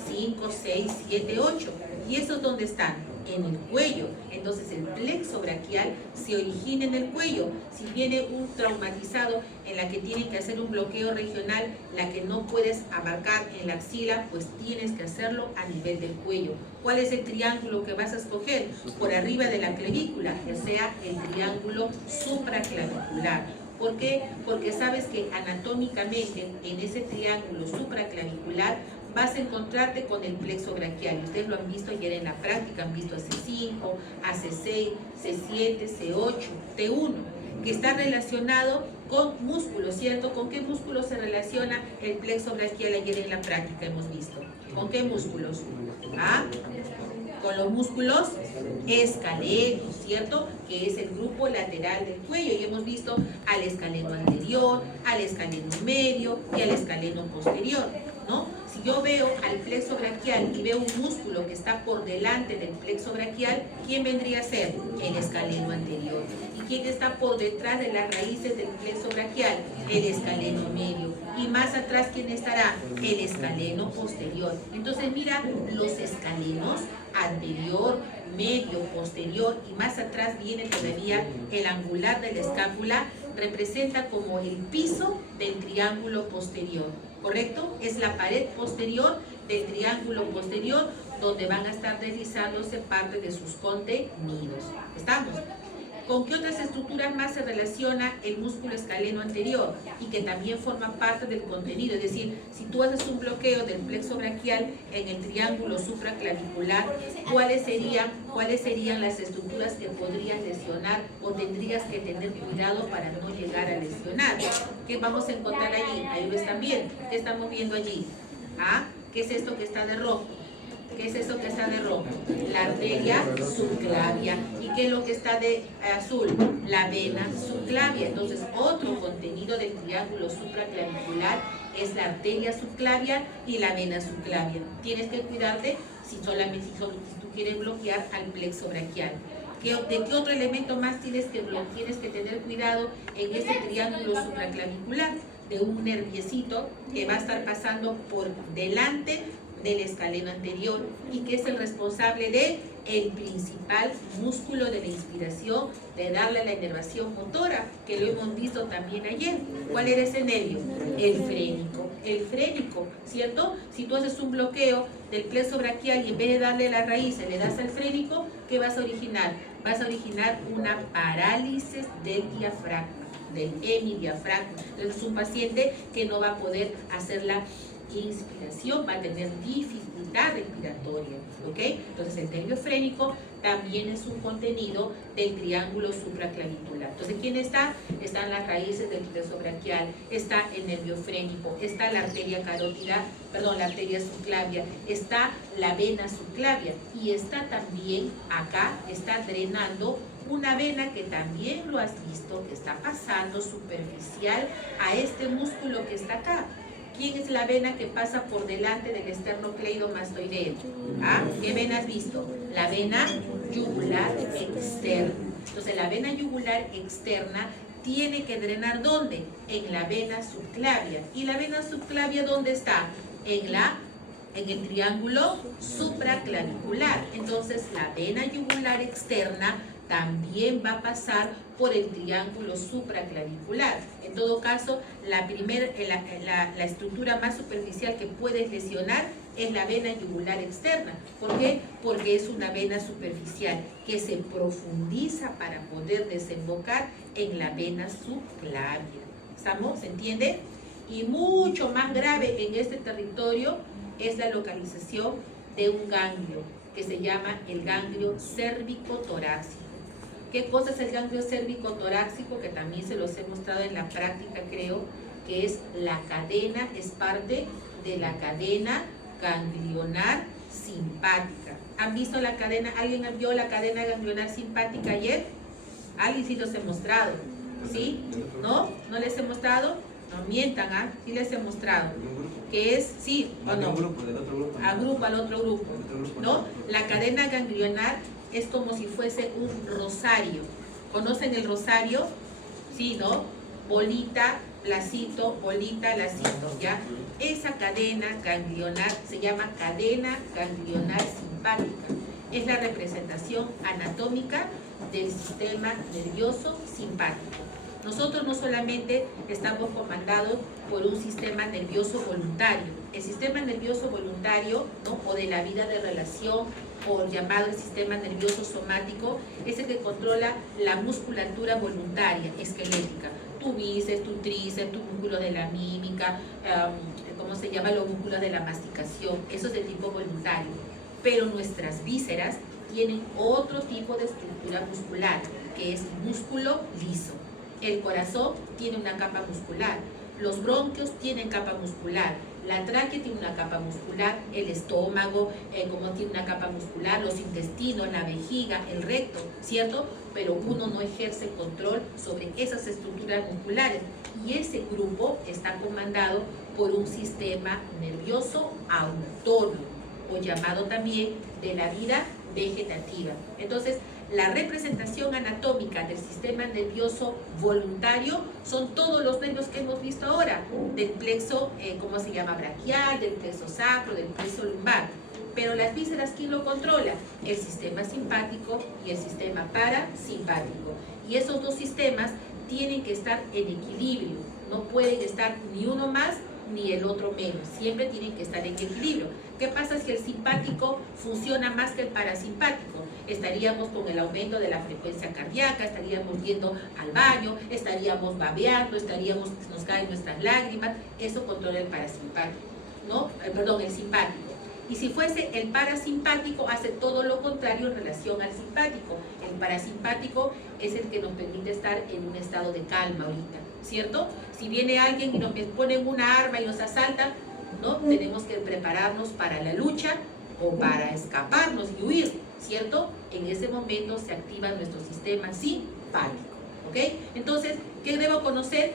5, 6, 7, 8. ¿Y esos dónde están? En el cuello. Entonces el plexo braquial se origina en el cuello. Si viene un traumatizado en la que tienen que hacer un bloqueo regional, la que no puedes abarcar en la axila, pues tienes que hacerlo a nivel del cuello. ¿Cuál es el triángulo que vas a escoger? Por arriba de la clavícula, que sea el triángulo supraclavicular. ¿Por qué? Porque sabes que anatómicamente en ese triángulo supraclavicular vas a encontrarte con el plexo braquial. Ustedes lo han visto ayer en la práctica, han visto a C5, a C6, C7, C8, T1, que está relacionado con músculos, ¿cierto? ¿Con qué músculo se relaciona el plexo braquial ayer en la práctica hemos visto? ¿Con qué músculos? ¿Ah? Con los músculos escalenos, ¿cierto? Que es el grupo lateral del cuello. Y hemos visto al escaleno anterior, al escaleno medio y al escaleno posterior, ¿no? Si yo veo al plexo braquial y veo un músculo que está por delante del plexo braquial, ¿quién vendría a ser? El escaleno anterior. ¿Y quién está por detrás de las raíces del plexo braquial? El escaleno medio. Y más atrás, ¿quién estará? El escaleno posterior. Entonces mira los escalenos anterior, medio, posterior y más atrás viene todavía el angular de la escápula, representa como el piso del triángulo posterior, ¿correcto? Es la pared posterior del triángulo posterior donde van a estar deslizándose parte de sus contenidos. ¿Estamos? ¿Con qué otras estructuras más se relaciona el músculo escaleno anterior? Y que también forma parte del contenido. Es decir, si tú haces un bloqueo del plexo braquial en el triángulo supraclavicular, ¿cuáles serían las estructuras que podrías lesionar o tendrías que tener cuidado para no llegar a lesionar? ¿Qué vamos a encontrar allí? Ahí lo están viendo. ¿Qué estamos viendo allí? ¿Ah? ¿Qué es esto que está de rojo? ¿Qué es eso que está de rojo? La arteria subclavia. ¿Y qué es lo que está de azul? La vena subclavia. Entonces, otro contenido del triángulo supraclavicular es la arteria subclavia y la vena subclavia. Tienes que cuidarte si tú quieres bloquear al plexo braquial. ¿De qué otro elemento más tienes que tener cuidado en este triángulo supraclavicular? De un nerviecito que va a estar pasando por delante del escaleno anterior y que es el responsable de el principal músculo de la inspiración, de darle la inervación motora, que lo hemos visto también ayer. ¿Cuál era ese nervio? El frénico. El frénico, ¿cierto? Si tú haces un bloqueo del plexo braquial y en vez de darle la raíz le das al frénico, ¿qué vas a originar? Vas a originar una parálisis del diafragma, del hemidiafragma. Entonces es un paciente que no va a poder hacer la inspiración, va a tener dificultad respiratoria, ¿ok? Entonces el nervio frénico también es un contenido del triángulo supraclavicular. Entonces, ¿quién está? Están las raíces del plexo braquial, está el nervio frénico, está la arteria carótida, la arteria subclavia, está la vena subclavia y está también acá, está drenando una vena que también lo has visto, que está pasando superficial a este músculo que está acá. ¿Quién es la vena que pasa por delante del esternocleidomastoideo? ¿Ah? ¿Qué vena has visto? La vena yugular externa. Entonces la vena yugular externa tiene que drenar ¿dónde? En la vena subclavia. ¿Y la vena subclavia dónde está? En el triángulo supraclavicular. Entonces la vena yugular externa también va a pasar por el triángulo supraclavicular. En todo caso, la estructura más superficial que puedes lesionar es la vena yugular externa. ¿Por qué? Porque es una vena superficial que se profundiza para poder desembocar en la vena subclavia. ¿Estamos? ¿Se entiende? Y mucho más grave en este territorio es la localización de un ganglio que se llama el ganglio cérvico-torácico. ¿Qué cosa es el ganglio cérvico-torácico? Que también se los he mostrado en la práctica, creo, que es la cadena, es parte de la cadena ganglionar simpática. ¿Han visto la cadena? ¿Alguien vio la cadena ganglionar simpática ayer? ¿Alguien sí los he mostrado? ¿Sí? ¿No? ¿No les he mostrado? No mientan, ¿ah? Sí les he mostrado. Que es, sí o no, al otro grupo, ¿no? La cadena ganglionar es como si fuese un rosario. ¿Conocen el rosario? Sí, ¿no? Bolita, lacito, bolita, lacito, ¿ya? Esa cadena ganglionar se llama cadena ganglionar simpática. Es la representación anatómica del sistema nervioso simpático. Nosotros no solamente estamos comandados por un sistema nervioso voluntario. El sistema nervioso voluntario, ¿no? O de la vida de relación, o llamado el sistema nervioso somático, es el que controla la musculatura voluntaria, esquelética. Tu bíceps, tu tríceps, tu músculo de la mímica, ¿cómo se llama? Los músculos de la masticación. Eso es de tipo voluntario. Pero nuestras vísceras tienen otro tipo de estructura muscular, que es músculo liso. El corazón tiene una capa muscular, los bronquios tienen capa muscular, la tráquea tiene una capa muscular, el estómago, como tiene una capa muscular, los intestinos, la vejiga, el recto, ¿cierto? Pero uno no ejerce control sobre esas estructuras musculares y ese grupo está comandado por un sistema nervioso autónomo o llamado también de la vida vegetativa. Entonces, la representación anatómica del sistema nervioso voluntario son todos los nervios que hemos visto ahora, del plexo, ¿cómo se llama? Braquial, del plexo sacro, del plexo lumbar. Pero las vísceras, ¿quién lo controla? El sistema simpático y el sistema parasimpático. Y esos dos sistemas tienen que estar en equilibrio. No pueden estar ni uno más ni el otro menos. Siempre tienen que estar en equilibrio. ¿Qué pasa si el simpático funciona más que el parasimpático? Estaríamos con el aumento de la frecuencia cardíaca, estaríamos yendo al baño, estaríamos babeando, nos caen nuestras lágrimas. Eso controla el parasimpático, ¿no? El simpático. Y si fuese el parasimpático, hace todo lo contrario en relación al simpático. El parasimpático es el que nos permite estar en un estado de calma ahorita, ¿cierto? Si viene alguien y nos ponen una arma y nos asalta, ¿no? Tenemos que prepararnos para la lucha o para escaparnos y huir, ¿cierto? En ese momento se activa nuestro sistema simpático, ¿ok? Entonces, ¿qué debo conocer?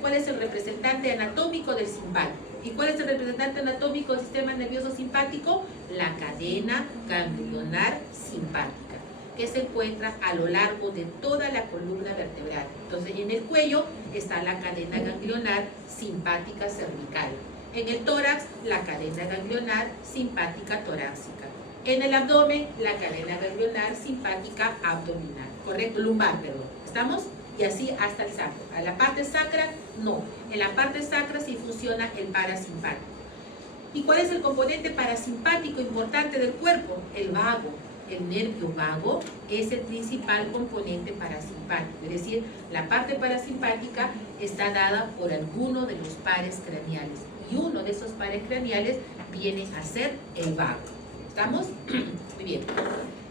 ¿Cuál es el representante anatómico del simpático? ¿Y cuál es el representante anatómico del sistema nervioso simpático? La cadena ganglionar simpática, que se encuentra a lo largo de toda la columna vertebral. Entonces, en el cuello está la cadena ganglionar simpática cervical. En el tórax, la cadena ganglionar simpática torácica. En el abdomen, la cadena ganglionar simpática abdominal. ¿Correcto? Lumbar, perdón. ¿Estamos? Y así hasta el sacro. A la parte sacra, no. En la parte sacra sí funciona el parasimpático. ¿Y cuál es el componente parasimpático importante del cuerpo? El vago. El nervio vago es el principal componente parasimpático. Es decir, la parte parasimpática está dada por alguno de los pares craneales. Y uno de esos pares craneales viene a ser el vago. ¿Estamos? Muy bien.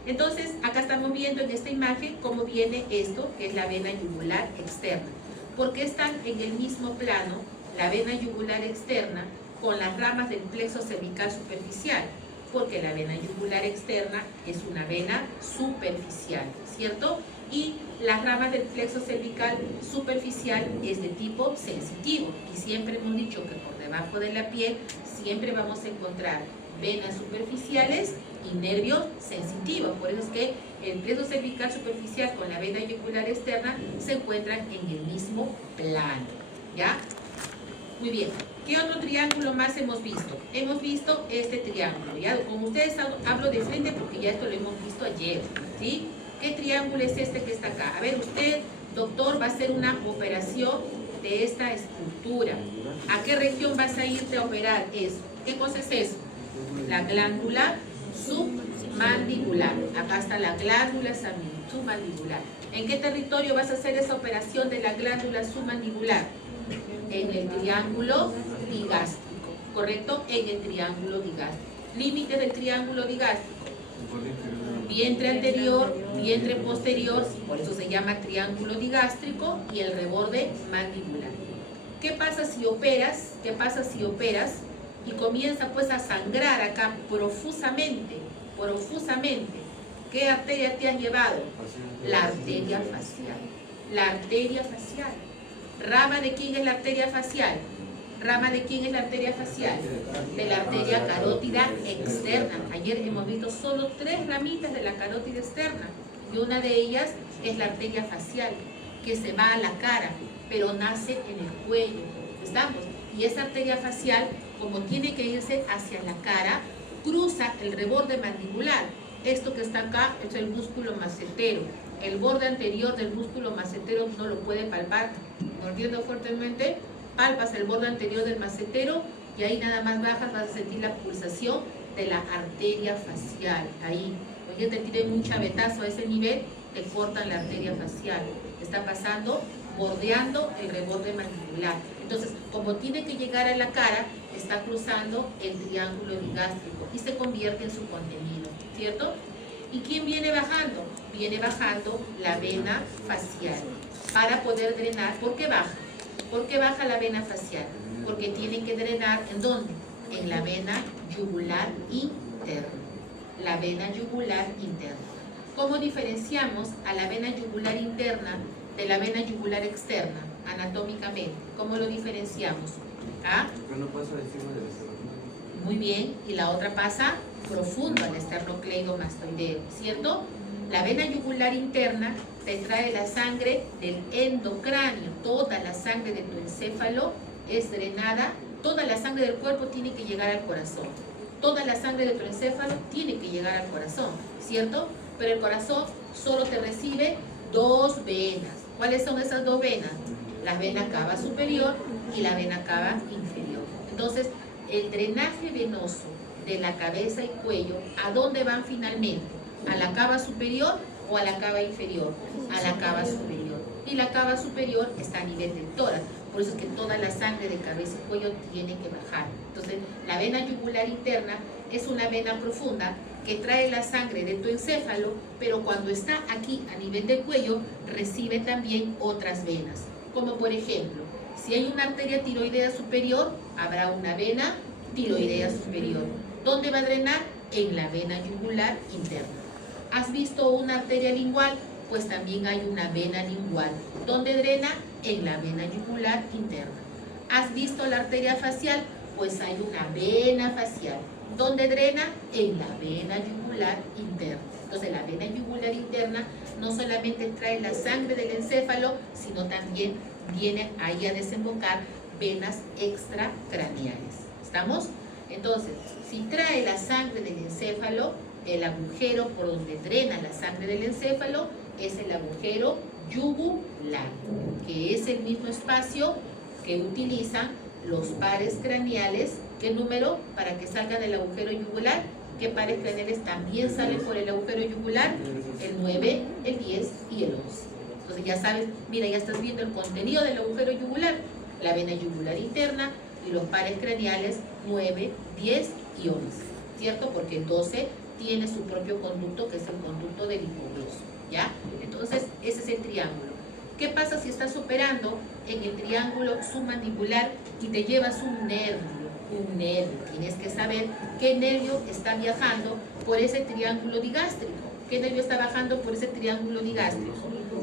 Entonces, acá estamos viendo en esta imagen cómo viene esto, que es la vena yugular externa. ¿Por qué están en el mismo plano la vena yugular externa con las ramas del plexo cervical superficial? Porque la vena yugular externa es una vena superficial, ¿cierto? Y las ramas del plexo cervical superficial es de tipo sensitivo. Y siempre hemos dicho que por debajo de la piel siempre vamos a encontrar venas superficiales y nervios sensitivos. Por eso es que el plexo cervical superficial con la vena yugular externa se encuentran en el mismo plano. ¿Ya? Muy bien. ¿Qué otro triángulo más hemos visto? Hemos visto este triángulo. ¿Ya? Con ustedes hablo de frente porque ya esto lo hemos visto ayer. ¿Sí? ¿Qué triángulo es este que está acá? A ver, usted, doctor, va a hacer una operación de esta estructura. ¿A qué región vas a irte a operar eso? ¿Qué cosa es eso? La glándula submandibular. Acá está la glándula submandibular. ¿En qué territorio vas a hacer esa operación de la glándula submandibular? En el triángulo digástrico, ¿correcto? En el triángulo digástrico. Límites del triángulo digástrico: vientre anterior, vientre posterior, por eso se llama triángulo digástrico, y el reborde mandibular. ¿Qué pasa si operas? ¿Qué pasa si operas y comienza pues a sangrar acá profusamente? ¿Qué arteria te has llevado? La arteria facial. La arteria facial. ¿Rama de quién es la arteria facial? ¿Rama de quién es la arteria facial? De la arteria carótida externa. Ayer hemos visto solo 3 ramitas de la carótida externa, y una de ellas es la arteria facial, que se va a la cara, pero nace en el cuello. ¿Estamos? Y esa arteria facial, como tiene que irse hacia la cara, cruza el reborde mandibular. Esto que está acá es el músculo macetero. El borde anterior del músculo macetero no lo puede palpar. Mordiendo fuertemente, palpas el borde anterior del macetero y ahí nada más bajas, vas a sentir la pulsación de la arteria facial. Ahí, oye, te tiren un chavetazo a ese nivel, te cortan la arteria facial. Está pasando, bordeando el reborde mandibular. Entonces, como tiene que llegar a la cara, está cruzando el triángulo digástrico y se convierte en su contenido, ¿cierto? ¿Y quién viene bajando? Viene bajando la vena facial para poder drenar. ¿Por qué baja? ¿Por qué baja la vena facial? Porque tiene que drenar, ¿en dónde? En la vena yugular interna. La vena yugular interna. ¿Cómo diferenciamos a la vena yugular interna de la vena yugular externa, anatómicamente? ¿Cómo lo diferenciamos? ¿Ah? No pasa encima del esternocleido. Muy bien, y la otra pasa profundo al esternocleidomastoideo, ¿cierto? La vena yugular interna te trae la sangre del endocráneo. Toda la sangre de tu encéfalo es drenada. Toda la sangre del cuerpo tiene que llegar al corazón. Toda la sangre de tu encéfalo tiene que llegar al corazón, ¿cierto? Pero el corazón solo te recibe 2 venas. ¿Cuáles son esas 2 venas? La vena cava superior y la vena cava inferior. Entonces, el drenaje venoso de la cabeza y cuello, ¿a dónde van finalmente? ¿A la cava superior o a la cava inferior? A la cava superior. Y la cava superior está a nivel del tórax. Por eso es que toda la sangre de cabeza y cuello tiene que bajar. Entonces, la vena yugular interna es una vena profunda que trae la sangre de tu encéfalo, pero cuando está aquí a nivel del cuello, recibe también otras venas. Como por ejemplo, si hay una arteria tiroidea superior, habrá una vena tiroidea superior. ¿Dónde va a drenar? En la vena yugular interna. ¿Has visto una arteria lingual? Pues también hay una vena lingual. ¿Dónde drena? En la vena yugular interna. ¿Has visto la arteria facial? Pues hay una vena facial. ¿Dónde drena? En la vena yugular interna. Entonces la vena yugular interna no solamente trae la sangre del encéfalo, sino también viene ahí a desembocar venas extracraneales. ¿Estamos? Entonces, si trae la sangre del encéfalo, el agujero por donde drena la sangre del encéfalo es el agujero yugular, que es el mismo espacio que utilizan los pares craneales. ¿Qué número? Para que salgan del agujero yugular. ¿Qué pares craneales también salen por el agujero yugular? El 9, el 10 y el 11. Entonces ya sabes, mira, ya estás viendo el contenido del agujero yugular, la vena yugular interna y los pares craneales 9, 10 y 11, ¿cierto? Porque el 12 tiene su propio conducto, que es el conducto del hipogloso, ¿ya? Entonces, ese es el triángulo. ¿Qué pasa si estás operando en el triángulo submandibular y te llevas un nervio? Un nervio. Tienes que saber qué nervio está viajando por ese triángulo digástrico. ¿Qué nervio está bajando por ese triángulo digástrico?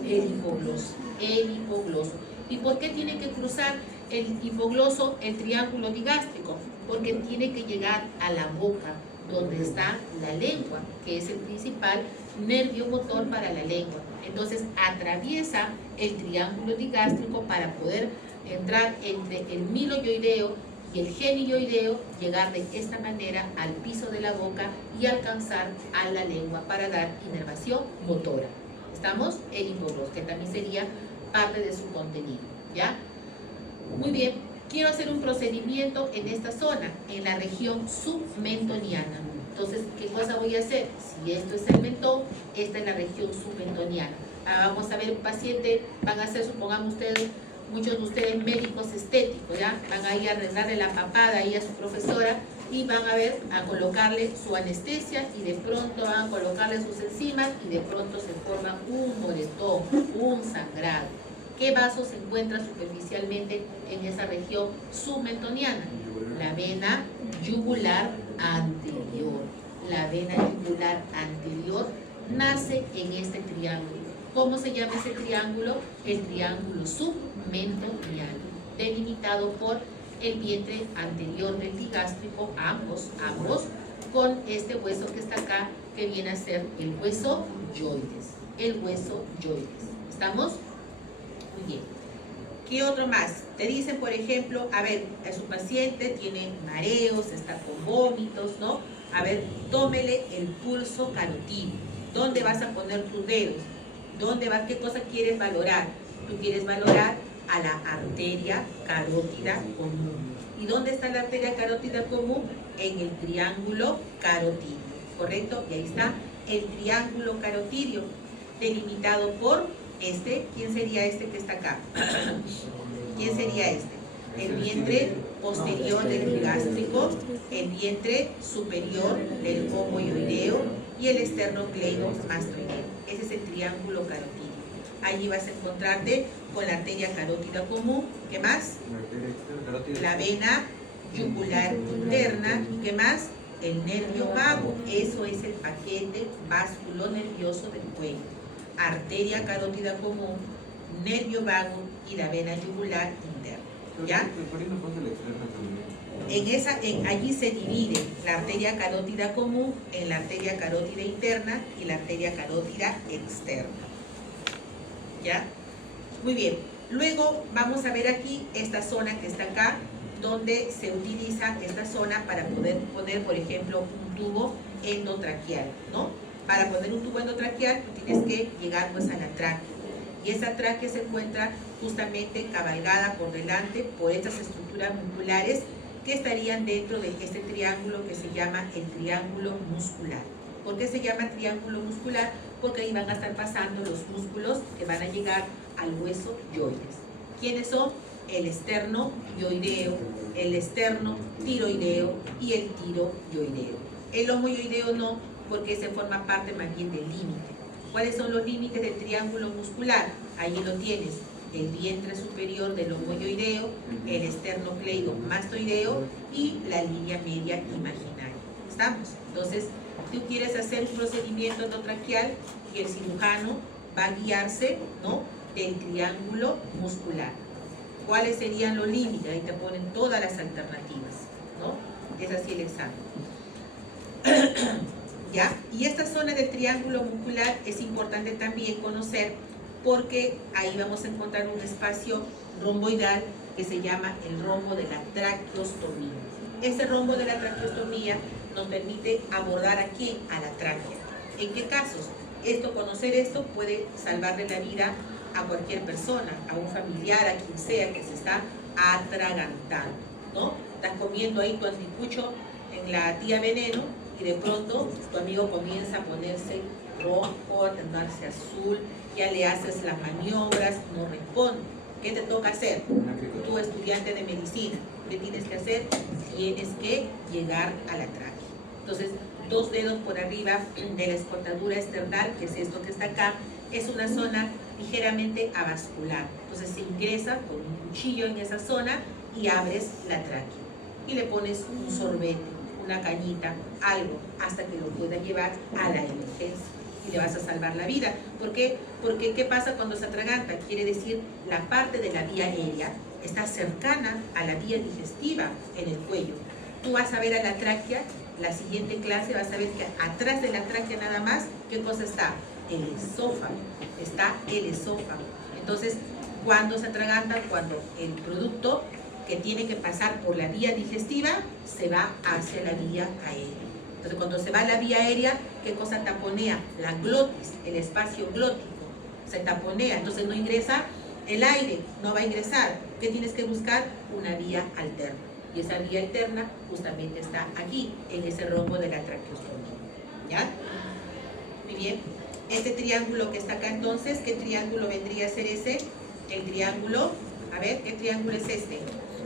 El hipogloso. El hipogloso. ¿Y por qué tiene que cruzar el hipogloso el triángulo digástrico? Porque tiene que llegar a la boca, donde está la lengua, que es el principal nervio motor para la lengua. Entonces atraviesa el triángulo digástrico para poder entrar entre el miloioideo y el genioideo, llegar de esta manera al piso de la boca y alcanzar a la lengua para dar inervación motora. ¿Estamos? El hipogloso, que también sería parte de su contenido, ¿ya? Muy bien, quiero hacer un procedimiento en esta zona, en la región submentoniana. Entonces, ¿qué cosa voy a hacer? Si esto es el mentón, esta es la región submentoniana. Ahora vamos a ver un paciente, van a ser, supongamos ustedes, muchos de ustedes médicos estéticos, ¿ya? Van a ir a arreglarle la papada ahí a su profesora y van a ver, a colocarle su anestesia y de pronto van a colocarle sus enzimas y de pronto se forma un moretón, un sangrado. ¿Qué vaso se encuentra superficialmente en esa región submentoniana? La vena yugular anterior. La vena yugular anterior nace en este triángulo. ¿Cómo se llama ese triángulo? El triángulo submentoniano, delimitado por el vientre anterior del digástrico, ambos, con este hueso que está acá, que viene a ser el hueso yoides. El hueso yoides. ¿Estamos? Muy bien. ¿Qué otro más? Te dicen, por ejemplo, a ver, a su paciente tiene mareos, está con vómitos, ¿no? A ver, tómele el pulso carotídeo. ¿Dónde vas a poner tus dedos? ¿Dónde vas? ¿Qué cosa quieres valorar? Tú quieres valorar a la arteria carótida común. ¿Y dónde está la arteria carótida común? En el triángulo carotidio, ¿correcto? Y ahí está el triángulo carotidio, delimitado por este. ¿Quién sería este que está acá? ¿Quién sería este? El vientre posterior del gástrico, el vientre superior del homoioideo y el esternocleidomastoideo. Ese es el triángulo carotidio. Allí vas a encontrarte con la arteria carótida común. ¿Qué más? La vena yugular interna. ¿Qué más? El nervio vago. Eso es el paquete vasculonervioso del cuello. Arteria carótida común, nervio vago y la vena yugular interna. ¿Ya? Allí se divide la arteria carótida común en la arteria carótida interna y la arteria carótida externa. ¿Ya? Muy bien. Luego vamos a ver aquí esta zona que está acá, donde se utiliza esta zona para poder poner, por ejemplo, un tubo endotraqueal, ¿no? Para poner un tubo endotraqueal tienes que llegar pues a la tráquea. Y esa tráquea se encuentra justamente cabalgada por delante por estas estructuras musculares que estarían dentro de este triángulo que se llama el triángulo muscular. ¿Por qué se llama triángulo muscular? Porque ahí van a estar pasando los músculos que van a llegar al hueso yoides. ¿Quiénes son? El esterno-yoideo, el esterno-tiroideo y el tiroyoideo. El homoyoideo no, porque se forma parte más bien del límite. ¿Cuáles son los límites del triángulo muscular? Ahí lo tienes. El vientre superior del homoyoideo, el esternocleidomastoideo y la línea media imaginaria. ¿Estamos? Entonces, tú quieres hacer un procedimiento endotraqueal y el cirujano va a guiarse, ¿no?, del triángulo muscular. ¿Cuáles serían los límites? Ahí te ponen todas las alternativas, ¿no? Es así el examen. ¿Ya? Y esta zona del triángulo muscular es importante también conocer porque ahí vamos a encontrar un espacio romboidal que se llama el rombo de la traqueostomía. Este rombo de la traqueostomía nos permite abordar ¿a quién? A la tráquea. ¿En qué casos? Conocer esto puede salvarle la vida a cualquier persona, a un familiar, a quien sea que se está atragantando, ¿no? Estás comiendo ahí tu anticucho en la tía veneno y de pronto tu amigo comienza a ponerse rojo, a tornarse azul, ya le haces las maniobras, no responde. ¿Qué te toca hacer? Tú, estudiante de medicina, ¿qué tienes que hacer? Tienes que llegar a la tráquea. Entonces, 2 dedos por arriba de la escotadura esternal, que es esto que está acá, es una zona ligeramente avascular. Entonces se ingresa con un cuchillo en esa zona y abres la tráquea. Y le pones un sorbete, una cañita, algo, hasta que lo puedas llevar a la emergencia. y le vas a salvar la vida. ¿Por qué? Porque ¿qué pasa cuando se atraganta? Quiere decir la parte de la vía aérea está cercana a la vía digestiva en el cuello. Tú vas a ver a la tráquea, la siguiente clase vas a ver que atrás de la tráquea nada más, ¿qué cosa está? El esófago, está el esófago. Entonces, cuando se atraganta, cuando el producto que tiene que pasar por la vía digestiva se va hacia la vía aérea. Entonces, cuando se va a la vía aérea, ¿qué cosa taponea? La glotis, el espacio glótico, se taponea, entonces no ingresa el aire, no va a ingresar. ¿Qué tienes que buscar? Una vía alterna. Y esa vía alterna justamente está aquí, en ese rombo de la traqueostomía. ¿Ya? Muy bien. Este triángulo que está acá entonces, ¿qué triángulo vendría a ser ese? El triángulo, a ver, ¿qué triángulo es este?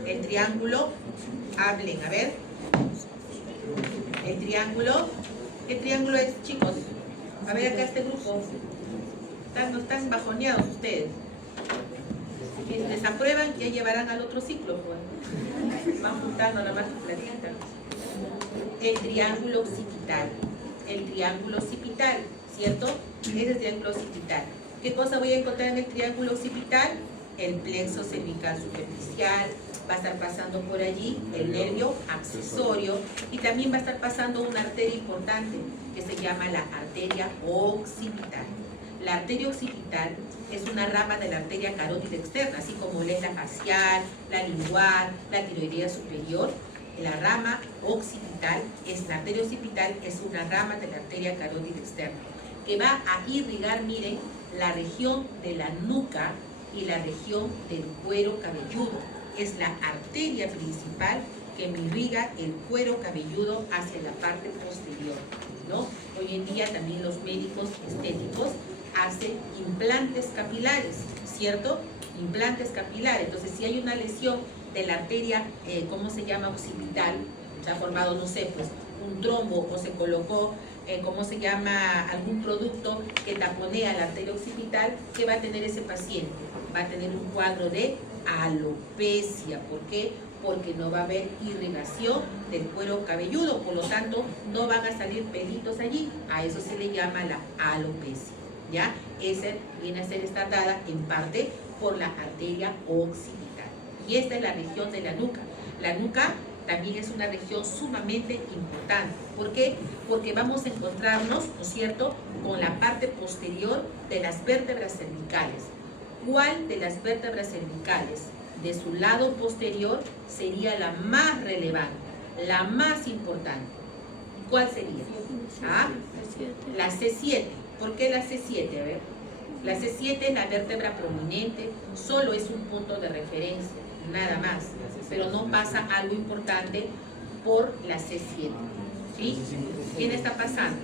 El triángulo, hablen, a ver. El triángulo, ¿qué triángulo es, chicos? A ver acá este grupo. No están bajoneados ustedes. Si desaprueban, ya llevarán al otro ciclo, pues. Van juntando la más platita. El triángulo occipital. El triángulo occipital, ¿cierto? Ese es el triángulo occipital. ¿Qué cosa voy a encontrar en el triángulo occipital? El plexo cervical superficial, va a estar pasando por allí el nervio accesorio y también va a estar pasando una arteria importante que se llama la arteria occipital. La arteria occipital es una rama de la arteria carótida externa, así como la facial, la lingual, la tiroidea superior. La rama occipital, la arteria occipital es una rama de la arteria carótida externa que va a irrigar, miren, la región de la nuca y la región del cuero cabelludo. Es la arteria principal que me irriga el cuero cabelludo hacia la parte posterior, ¿no? Hoy en día también los médicos estéticos hacen implantes capilares, ¿cierto? Implantes capilares. Entonces, si hay una lesión de la arteria, ¿cómo se llama? Occipital, se ha formado, no sé, pues un trombo o se colocó, ¿cómo se llama? Algún producto que taponea la arteria occipital, ¿qué va a tener ese paciente? Va a tener un cuadro de alopecia. ¿Por qué? Porque no va a haber irrigación del cuero cabelludo, por lo tanto no van a salir pelitos allí. A eso se le llama la alopecia, ¿ya? Esa viene a ser estar dada en parte por la arteria occipital. Y esta es la región de la nuca. La nuca también es una región sumamente importante. ¿Por qué? Porque vamos a encontrarnos, ¿no es cierto?, con la parte posterior de las vértebras cervicales. ¿Cuál de las vértebras cervicales de su lado posterior sería la más relevante, la más importante? ¿Cuál sería? ¿Ah? La C7. ¿Por qué la C7? A ver. La C7 es la vértebra prominente, solo es un punto de referencia, nada más, pero no pasa algo importante por la C7. ¿Sí? ¿Quién está pasando?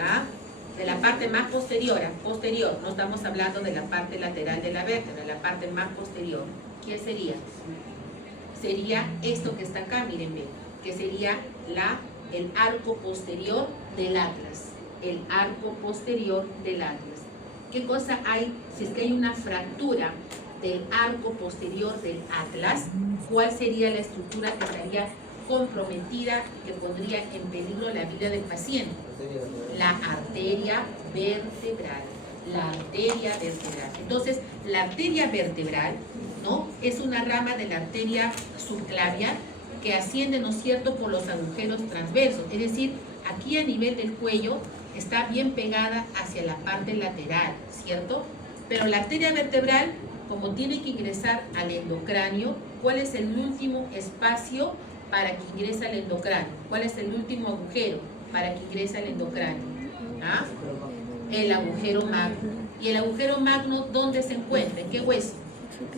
¿Ah? De la parte más posterior, no estamos hablando de la parte lateral de la vértebra, la parte más posterior. ¿Quién sería? Sería esto que está acá, miren bien, que sería el arco posterior del atlas. El arco posterior del atlas. ¿Qué cosa hay si es que hay una fractura del arco posterior del atlas? ¿Cuál sería la estructura que estaría comprometida, que pondría en peligro la vida del paciente? La arteria vertebral. La arteria vertebral. Entonces, la arteria vertebral, ¿no?, es una rama de la arteria subclavia que asciende, ¿no es cierto?, por los agujeros transversos. Es decir, aquí a nivel del cuello está bien pegada hacia la parte lateral, ¿cierto? Pero la arteria vertebral, como tiene que ingresar al endocráneo, ¿cuál es el último espacio para que ingrese al endocráneo? ¿Cuál es el último agujero para que ingrese al endocráneo? ¿Ah? El agujero magno. ¿Y el agujero magno dónde se encuentra? ¿En qué hueso?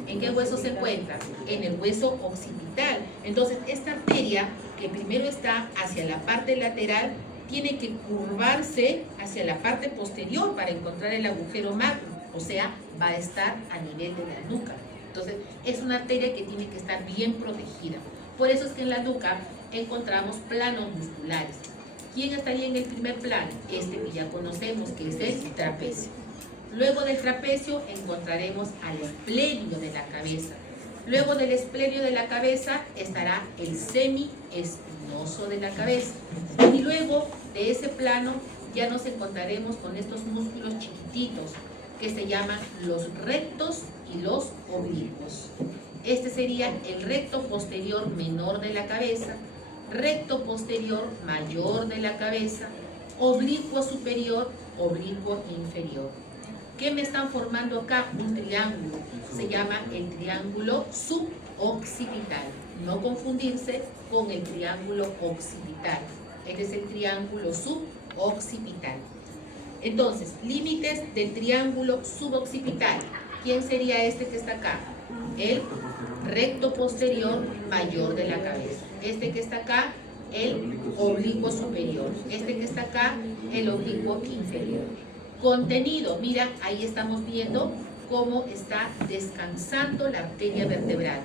¿En qué hueso se encuentra? En el hueso occipital. Entonces, esta arteria, que primero está hacia la parte lateral, tiene que curvarse hacia la parte posterior para encontrar el agujero magno, o sea, va a estar a nivel de la nuca. Entonces, es una arteria que tiene que estar bien protegida. Por eso es que en la nuca encontramos planos musculares. ¿Quién estaría en el primer plano? Este que ya conocemos, que es el trapecio. Luego del trapecio encontraremos al esplenio de la cabeza. Luego del esplenio de la cabeza estará el semiespinoso de la cabeza. Y luego de ese plano ya nos encontraremos con estos músculos chiquititos que se llaman los rectos y los oblicuos. Este sería el recto posterior menor de la cabeza, recto posterior mayor de la cabeza, oblicuo superior, oblicuo inferior. ¿Qué me están formando acá? Un triángulo. Se llama el triángulo suboccipital. No confundirse con el triángulo occipital. Este es el triángulo suboccipital. Entonces, límites del triángulo suboccipital. ¿Quién sería este que está acá? El recto posterior mayor de la cabeza. Este que está acá, el oblicuo superior. Este que está acá, el oblicuo inferior. Contenido, mira, ahí estamos viendo cómo está descansando la arteria vertebral.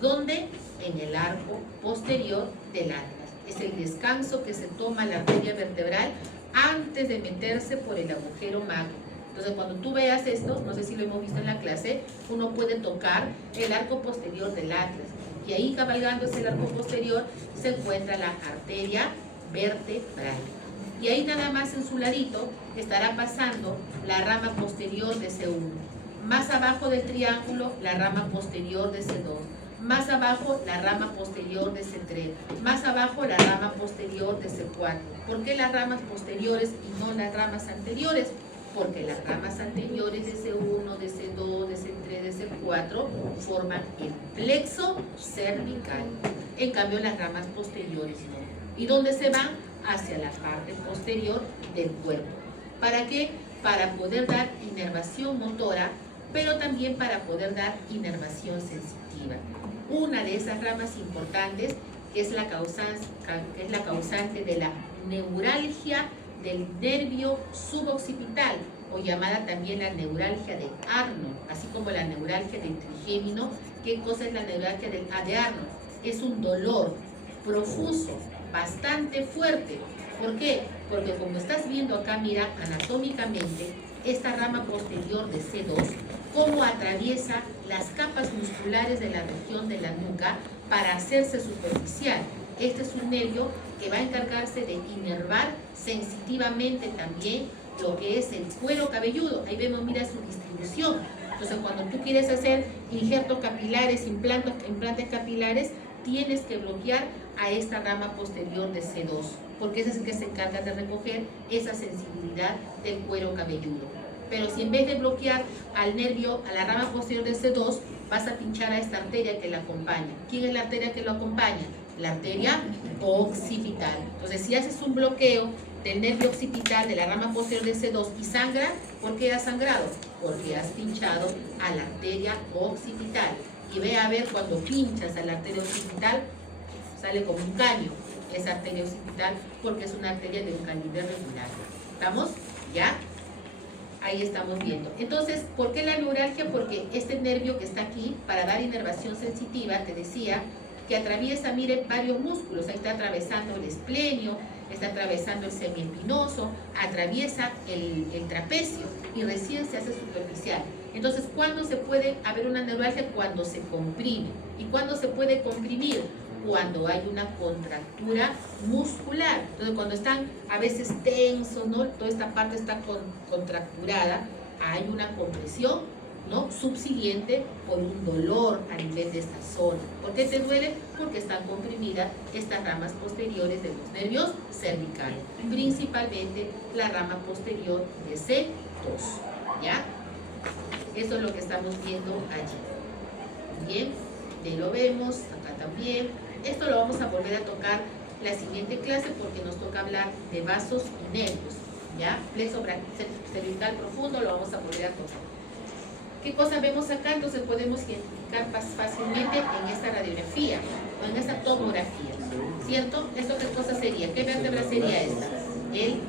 ¿Dónde? En el arco posterior del atlas. Es el descanso que se toma la arteria vertebral antes de meterse por el agujero magno. Entonces, cuando tú veas esto, no sé si lo hemos visto en la clase, uno puede tocar el arco posterior del atlas. Y ahí, cabalgando hacia el arco posterior, se encuentra la arteria vertebral. Y ahí nada más en su ladito estará pasando la rama posterior de C1. Más abajo del triángulo, la rama posterior de C2. Más abajo, la rama posterior de C3. Más abajo, la rama posterior de C4. ¿Por qué las ramas posteriores y no las ramas anteriores? Porque las ramas anteriores de C1, de C2, de C3, de C4 forman el plexo cervical. En cambio, las ramas posteriores no. ¿Y dónde se van? Hacia la parte posterior del cuerpo. ¿Para qué? Para poder dar inervación motora, pero también para poder dar inervación sensitiva. Una de esas ramas importantes es la causante de la neuralgia del nervio suboccipital, o llamada también la neuralgia de Arnold, así como la neuralgia del trigémino. ¿Qué cosa es la neuralgia de Arnold? Es un dolor profuso, bastante fuerte. ¿Por qué? Porque como estás viendo acá, mira, anatómicamente, esta rama posterior de C2, cómo atraviesa las capas musculares de la región de la nuca para hacerse superficial. Este es un nervio que va a encargarse de inervar sensitivamente también lo que es el cuero cabelludo. Ahí vemos, mira, su distribución. Entonces, cuando tú quieres hacer injertos capilares, implantes capilares, tienes que bloquear a esta rama posterior de C2, porque ese es el que se encarga de recoger esa sensibilidad del cuero cabelludo. Pero si en vez de bloquear al nervio, a la rama posterior de C2, vas a pinchar a esta arteria que la acompaña. ¿Quién es la arteria que lo acompaña? La arteria occipital. Entonces, si haces un bloqueo del nervio occipital de la rama posterior de C2 y sangra, ¿por qué has sangrado? Porque has pinchado a la arteria occipital. Y ve a ver, cuando pinchas a la arteria occipital, sale como un caño esa arteria occipital, porque es una arteria de un calibre regular. ¿Estamos? ¿Ya? Ahí estamos viendo. Entonces, ¿por qué la neuralgia? Porque este nervio que está aquí, para dar inervación sensitiva, te decía, que atraviesa, miren, varios músculos. Ahí está atravesando el esplenio, está atravesando el semiespinoso, atraviesa el trapecio y recién se hace superficial. Entonces, ¿cuándo se puede haber una neuralgia? Cuando se comprime. ¿Y cuándo se puede comprimir? Cuando hay una contractura muscular. Entonces, cuando están a veces tensos, ¿no? Toda esta parte está contracturada, hay una compresión, ¿no? Subsiguiente por un dolor a nivel de esta zona. ¿Por qué te duele? Porque están comprimidas estas ramas posteriores de los nervios cervicales, principalmente la rama posterior de C2. ¿Ya? Eso es lo que estamos viendo allí. Bien, ya lo vemos, acá también. Esto lo vamos a volver a tocar la siguiente clase porque nos toca hablar de vasos y nervios. ¿Ya? Plexo cervical profundo lo vamos a volver a tocar. ¿Qué cosas vemos acá? Entonces podemos identificar fácilmente en esta radiografía o en esta tomografía, ¿cierto? ¿Esto qué cosa sería? ¿Qué vértebra sería esta? El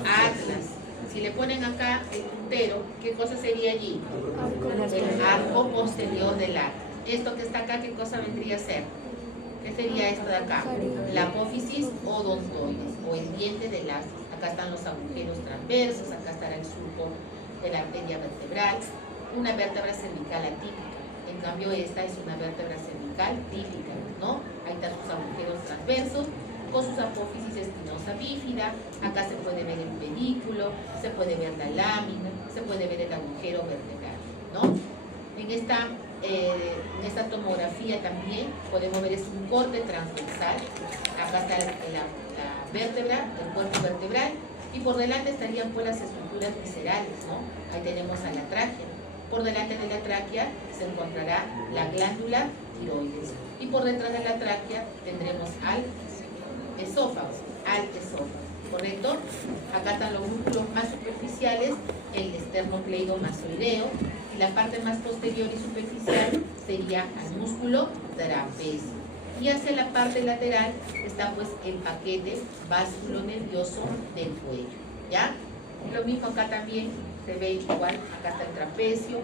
atlas. Si le ponen acá el puntero, ¿qué cosa sería allí? El arco posterior del atlas. Esto que está acá, ¿qué cosa vendría a ser? ¿Qué sería esto de acá? La apófisis odontoides o el diente del asno. Acá están los agujeros transversos, acá estará el surco de la arteria vertebral. Una vértebra cervical atípica. En cambio, esta es una vértebra cervical típica, ¿no? Ahí están sus agujeros transversos con sus apófisis espinosa bífida. Acá se puede ver el pedículo, se puede ver la lámina, se puede ver el agujero vertebral, ¿no? En esta tomografía también podemos ver es un corte transversal. Acá está la vértebra, el cuerpo vertebral, y por delante estarían pues las estructuras viscerales, ¿no? Ahí tenemos a la tráquea. Por delante de la tráquea se encontrará la glándula tiroides, y por detrás de la tráquea tendremos al esófago, ¿correcto? Acá están los músculos más superficiales, el esternocleidomastoideo, y la parte más posterior y superficial sería el músculo trapecio. Y hacia la parte lateral está pues el paquete vasculonervioso del cuello, ¿ya? Lo mismo acá también se ve igual, acá está el trapecio,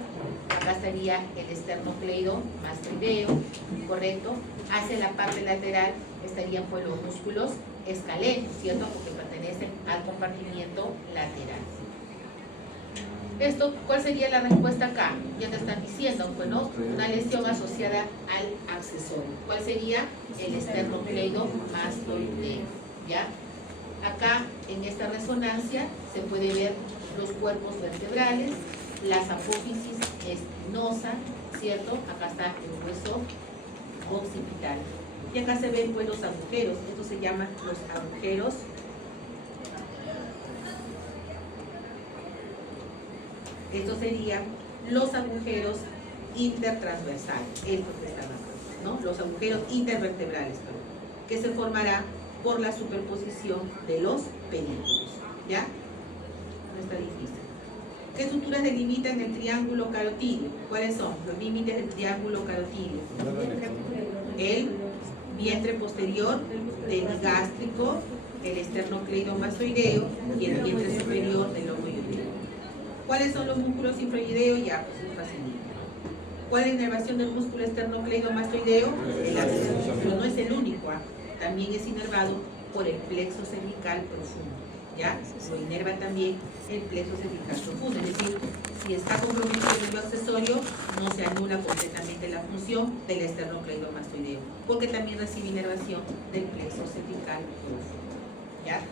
acá estaría el esternocleidomastoideo, ¿correcto? Hacia la parte lateral estarían pues los músculos escalenos, ¿cierto? Porque pertenecen al compartimiento lateral. Esto, ¿cuál sería la respuesta acá? Ya te están diciendo, pues, ¿no? Una lesión asociada al accesorio. ¿Cuál sería? El esternocleidomastoideo, ¿ya? Acá, en esta resonancia, se puede ver los cuerpos vertebrales, las apófisis espinosa, ¿cierto? Acá está el hueso occipital. Y acá se ven, pues, los agujeros. Estos se llaman los agujeros. Estos serían los agujeros intertransversales, estos que están acá, ¿no? Los agujeros intervertebrales, perdón, que se formará por la superposición de los pedículos, ¿ya? No está difícil. ¿Qué estructuras delimitan el triángulo carotídeo? ¿Cuáles son los límites del triángulo carotídeo? El vientre posterior del gástrico, el esternocleidomastoideo y el vientre superior del lomo iliaco. ¿Cuáles son los músculos infraoideos? Ya, pues es facilito. ¿Cuál es la inervación del músculo esternocleidomastoideo? El accesorio, pero no es el único, también es inervado por el plexo cervical profundo, ¿ya? Lo inerva también el plexo cervical profundo, es decir, si está comprometido el nervio accesorio, no se anula completamente la función del esternocleidomastoideo, porque también recibe inervación del plexo cervical profundo, ¿ya?